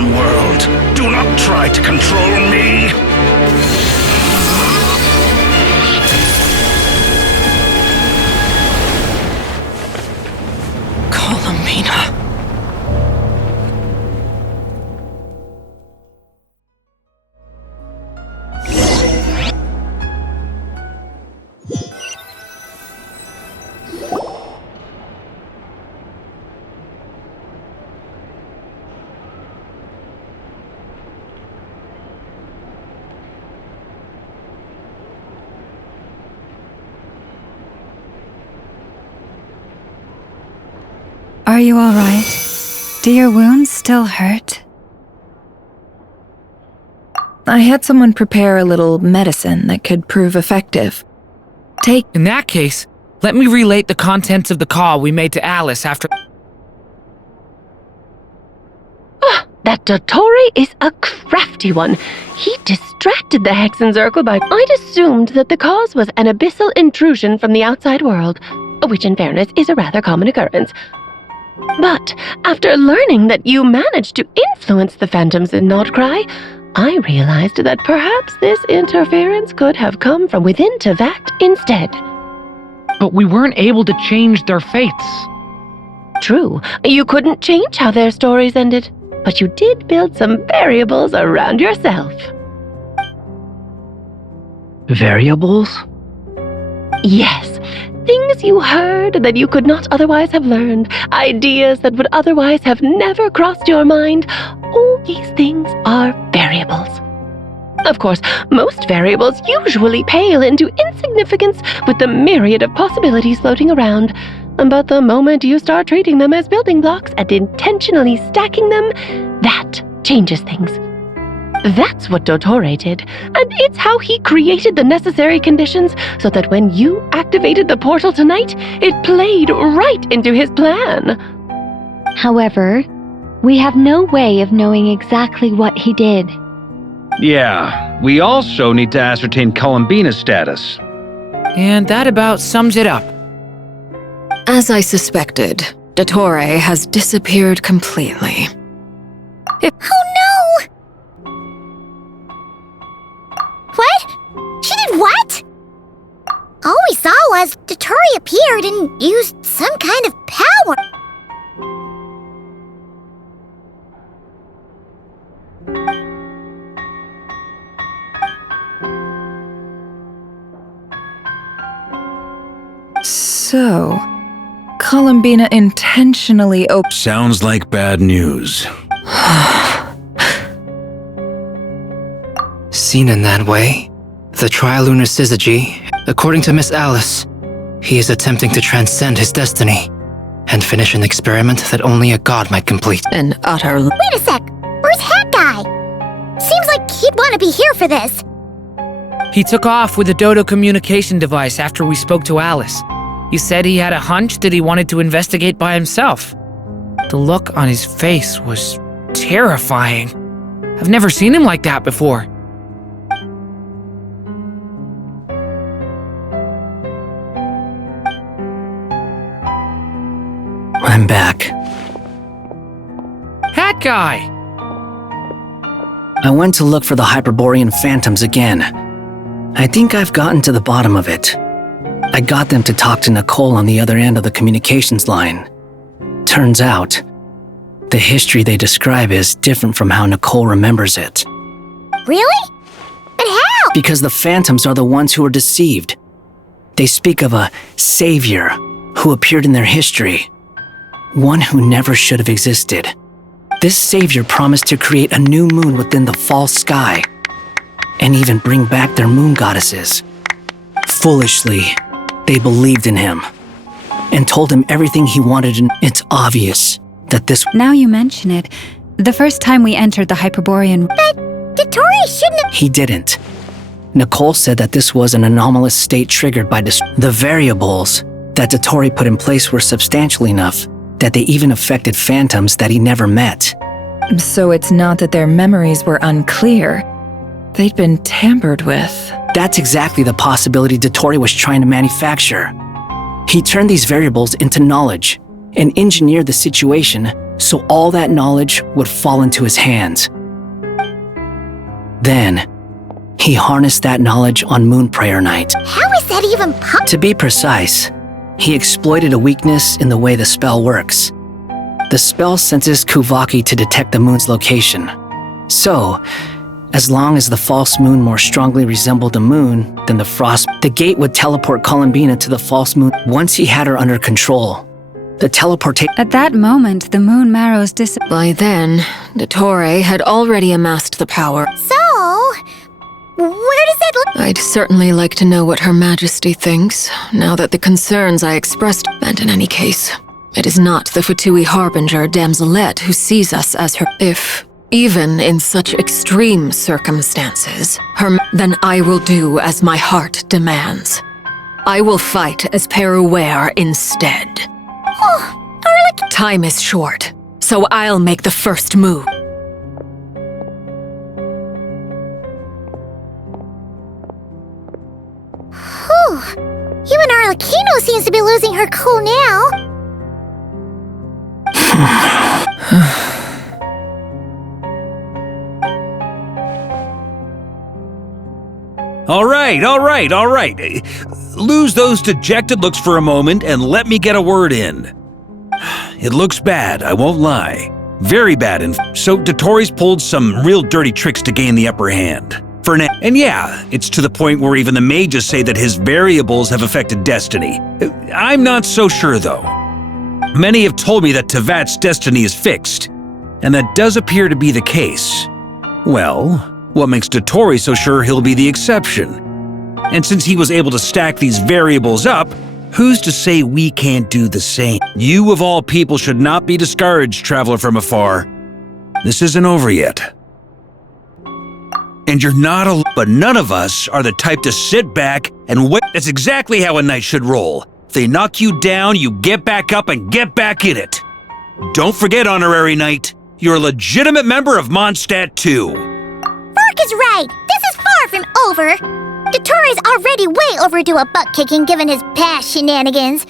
World, do not try to control me! Columbina. Are you all right? Do your wounds still hurt? I had someone prepare a little medicine that could prove effective. In that case, let me relate the contents of the call we made to Alice after... That Dottore is a crafty one. He distracted the Hexenzirkel by... I'd assumed that the cause was an abyssal intrusion from the outside world, which in fairness is a rather common occurrence. But after learning that you managed to influence the phantoms in Nodcry, I realized that perhaps this interference could have come from within Tevat instead. But we weren't able to change their fates. True, you couldn't change how their stories ended, but you did build some variables around yourself. Variables? Yes. Things you heard that you could not otherwise have learned, ideas that would otherwise have never crossed your mind. All these things are variables. Of course, most variables usually pale into insignificance with the myriad of possibilities floating around. But the moment you start treating them as building blocks and intentionally stacking them, that changes things. That's what Dottore did, and it's how he created the necessary conditions so that when you activated the portal tonight, it played right into his plan. However, we have no way of knowing exactly what he did. Yeah, we also need to ascertain Columbina's status. And that about sums it up. As I suspected, Dottore has disappeared completely. Oh no! What? She did what? All we saw was Dottore appeared and used some kind of power. So, Columbina intentionally Sounds like bad news. Seen in that way, the Trilunar Syzygy, according to Miss Alice, he is attempting to transcend his destiny and finish an experiment that only a god might complete. An utter... Wait a sec! Where's Hat Guy? Seems like he'd want to be here for this. He took off with a Dodo communication device after we spoke to Alice. He said he had a hunch that he wanted to investigate by himself. The look on his face was terrifying. I've never seen him like that before. I'm back. Hat Guy! I went to look for the Hyperborean phantoms again. I think I've gotten to the bottom of it. I got them to talk to Nicole on the other end of the communications line. Turns out, the history they describe is different from how Nicole remembers it. Really? But how? Because the phantoms are the ones who were deceived. They speak of a savior who appeared in their history. One who never should have existed. This savior promised to create a new moon within the false sky, and even bring back their moon goddesses. Foolishly, they believed in him, and told him everything he wanted, and it's obvious that this— Now you mention it, the first time we entered the Hyperborean— But Dotori shouldn't have— He didn't. Nicole said that this was an anomalous state triggered by the variables that Dotori put in place were substantial enough that they even affected phantoms that he never met. So it's not that their memories were unclear. They'd been tampered with. That's exactly the possibility Dotori was trying to manufacture. He turned these variables into knowledge and engineered the situation so all that knowledge would fall into his hands. Then, he harnessed that knowledge on Moon Prayer Night. How is that even possible? To be precise, he exploited a weakness in the way the spell works. The spell senses Kuvaki to detect the moon's location. So, as long as the false moon more strongly resembled the moon than the frost, the gate would teleport Columbina to the false moon once he had her under control. The teleportation— At that moment, the moon marrows By then, Dottore had already amassed the power. So, where does that look? I'd certainly like to know what Her Majesty thinks, now that the concerns I expressed— And in any case, it is not the Fatui Harbinger Damselette who sees us as her— If, even in such extreme circumstances, then I will do as my heart demands. I will fight as Peruware instead. Oh, Time is short, so I'll make the first move. Whew. Even Arlecchino seems to be losing her cool now. All right. Lose those dejected looks for a moment and let me get a word in. It looks bad, I won't lie. Very bad, so Dotori's pulled some real dirty tricks to gain the upper hand. For now. And yeah, it's to the point where even the mages say that his variables have affected destiny. I'm not so sure, though. Many have told me that Tevat's destiny is fixed, and that does appear to be the case. Well, what makes Dotori so sure he'll be the exception? And since he was able to stack these variables up, who's to say we can't do the same? You of all people should not be discouraged, traveler from afar. This isn't over yet. And you're not alone, but none of us are the type to sit back and wait. That's exactly how a knight should roll. If they knock you down, you get back up and get back in it. Don't forget, Honorary Knight, you're a legitimate member of Mondstadt too. Vark is right. This is far from over. Dotori's already way overdue a butt-kicking given his past shenanigans.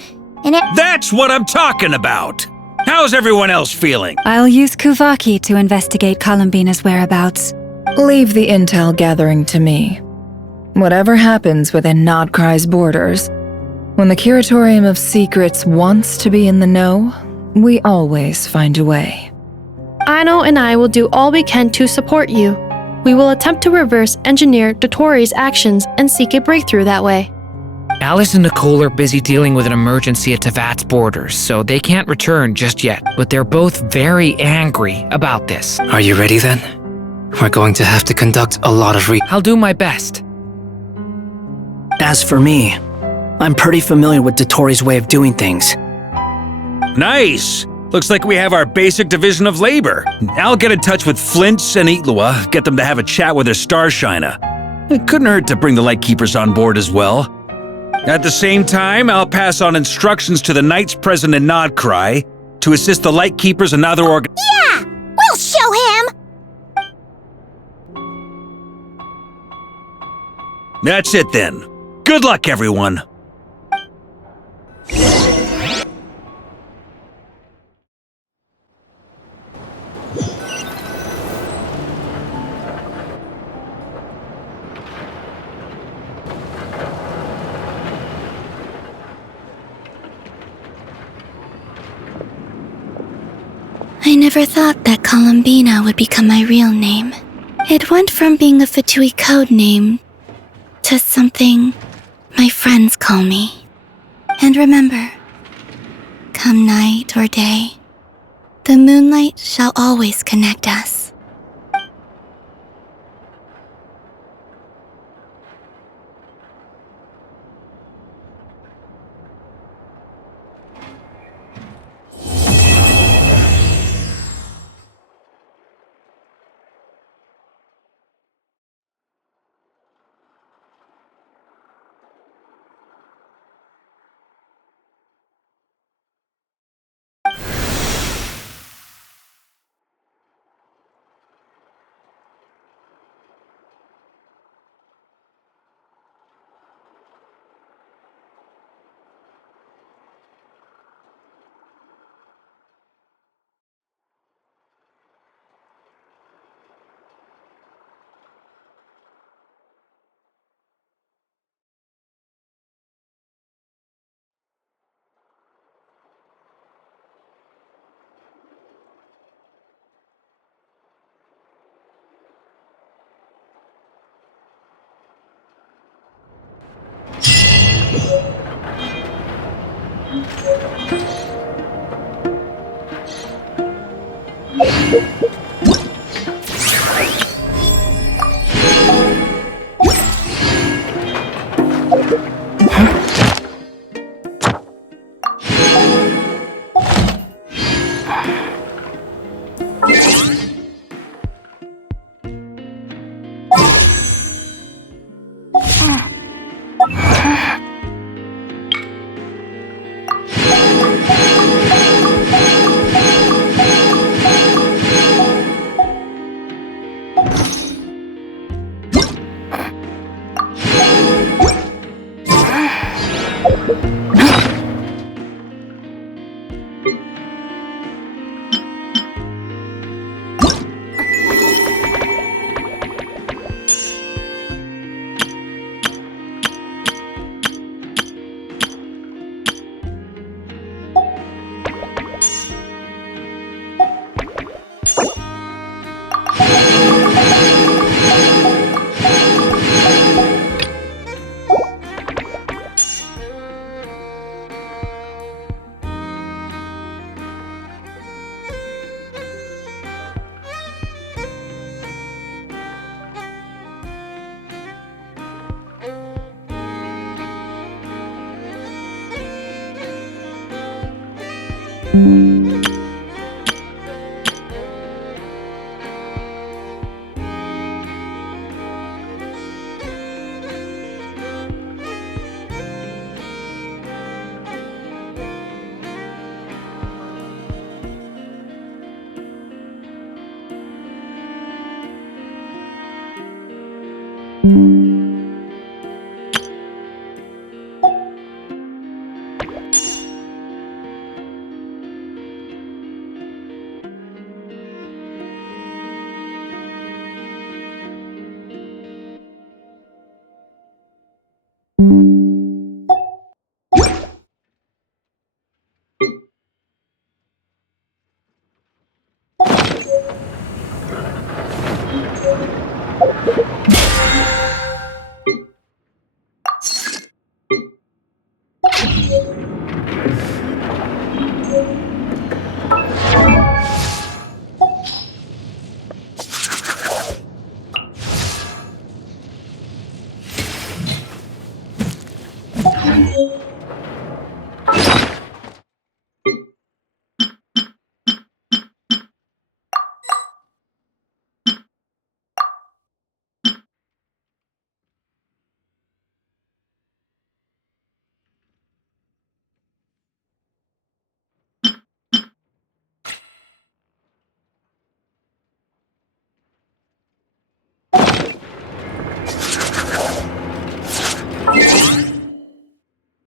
And That's what I'm talking about. How's everyone else feeling? I'll use Kuvaki to investigate Columbina's whereabouts. Leave the intel gathering to me. Whatever happens within Nodcry's borders, when the Curatorium of Secrets wants to be in the know, we always find a way. Aino and I will do all we can to support you. We will attempt to reverse engineer Dotori's actions and seek a breakthrough that way. Alice and Nicole are busy dealing with an emergency at Tevat's borders, so they can't return just yet, but they're both very angry about this. Are you ready then? We're going to have to conduct a lot of I'll do my best. As for me, I'm pretty familiar with Dotori's way of doing things. Nice! Looks like we have our basic division of labor. I'll get in touch with Flints and Eatlua, get them to have a chat with their Starshiner. It couldn't hurt to bring the Lightkeepers on board as well. At the same time, I'll pass on instructions to the Knights present in Nodcry to assist the Lightkeepers and other Yeah! We'll show him! That's it then. Good luck, everyone. I never thought that Columbina would become my real name. It went from being a Fatui code name to something my friends call me. And remember, come night or day, the moonlight shall always connect us.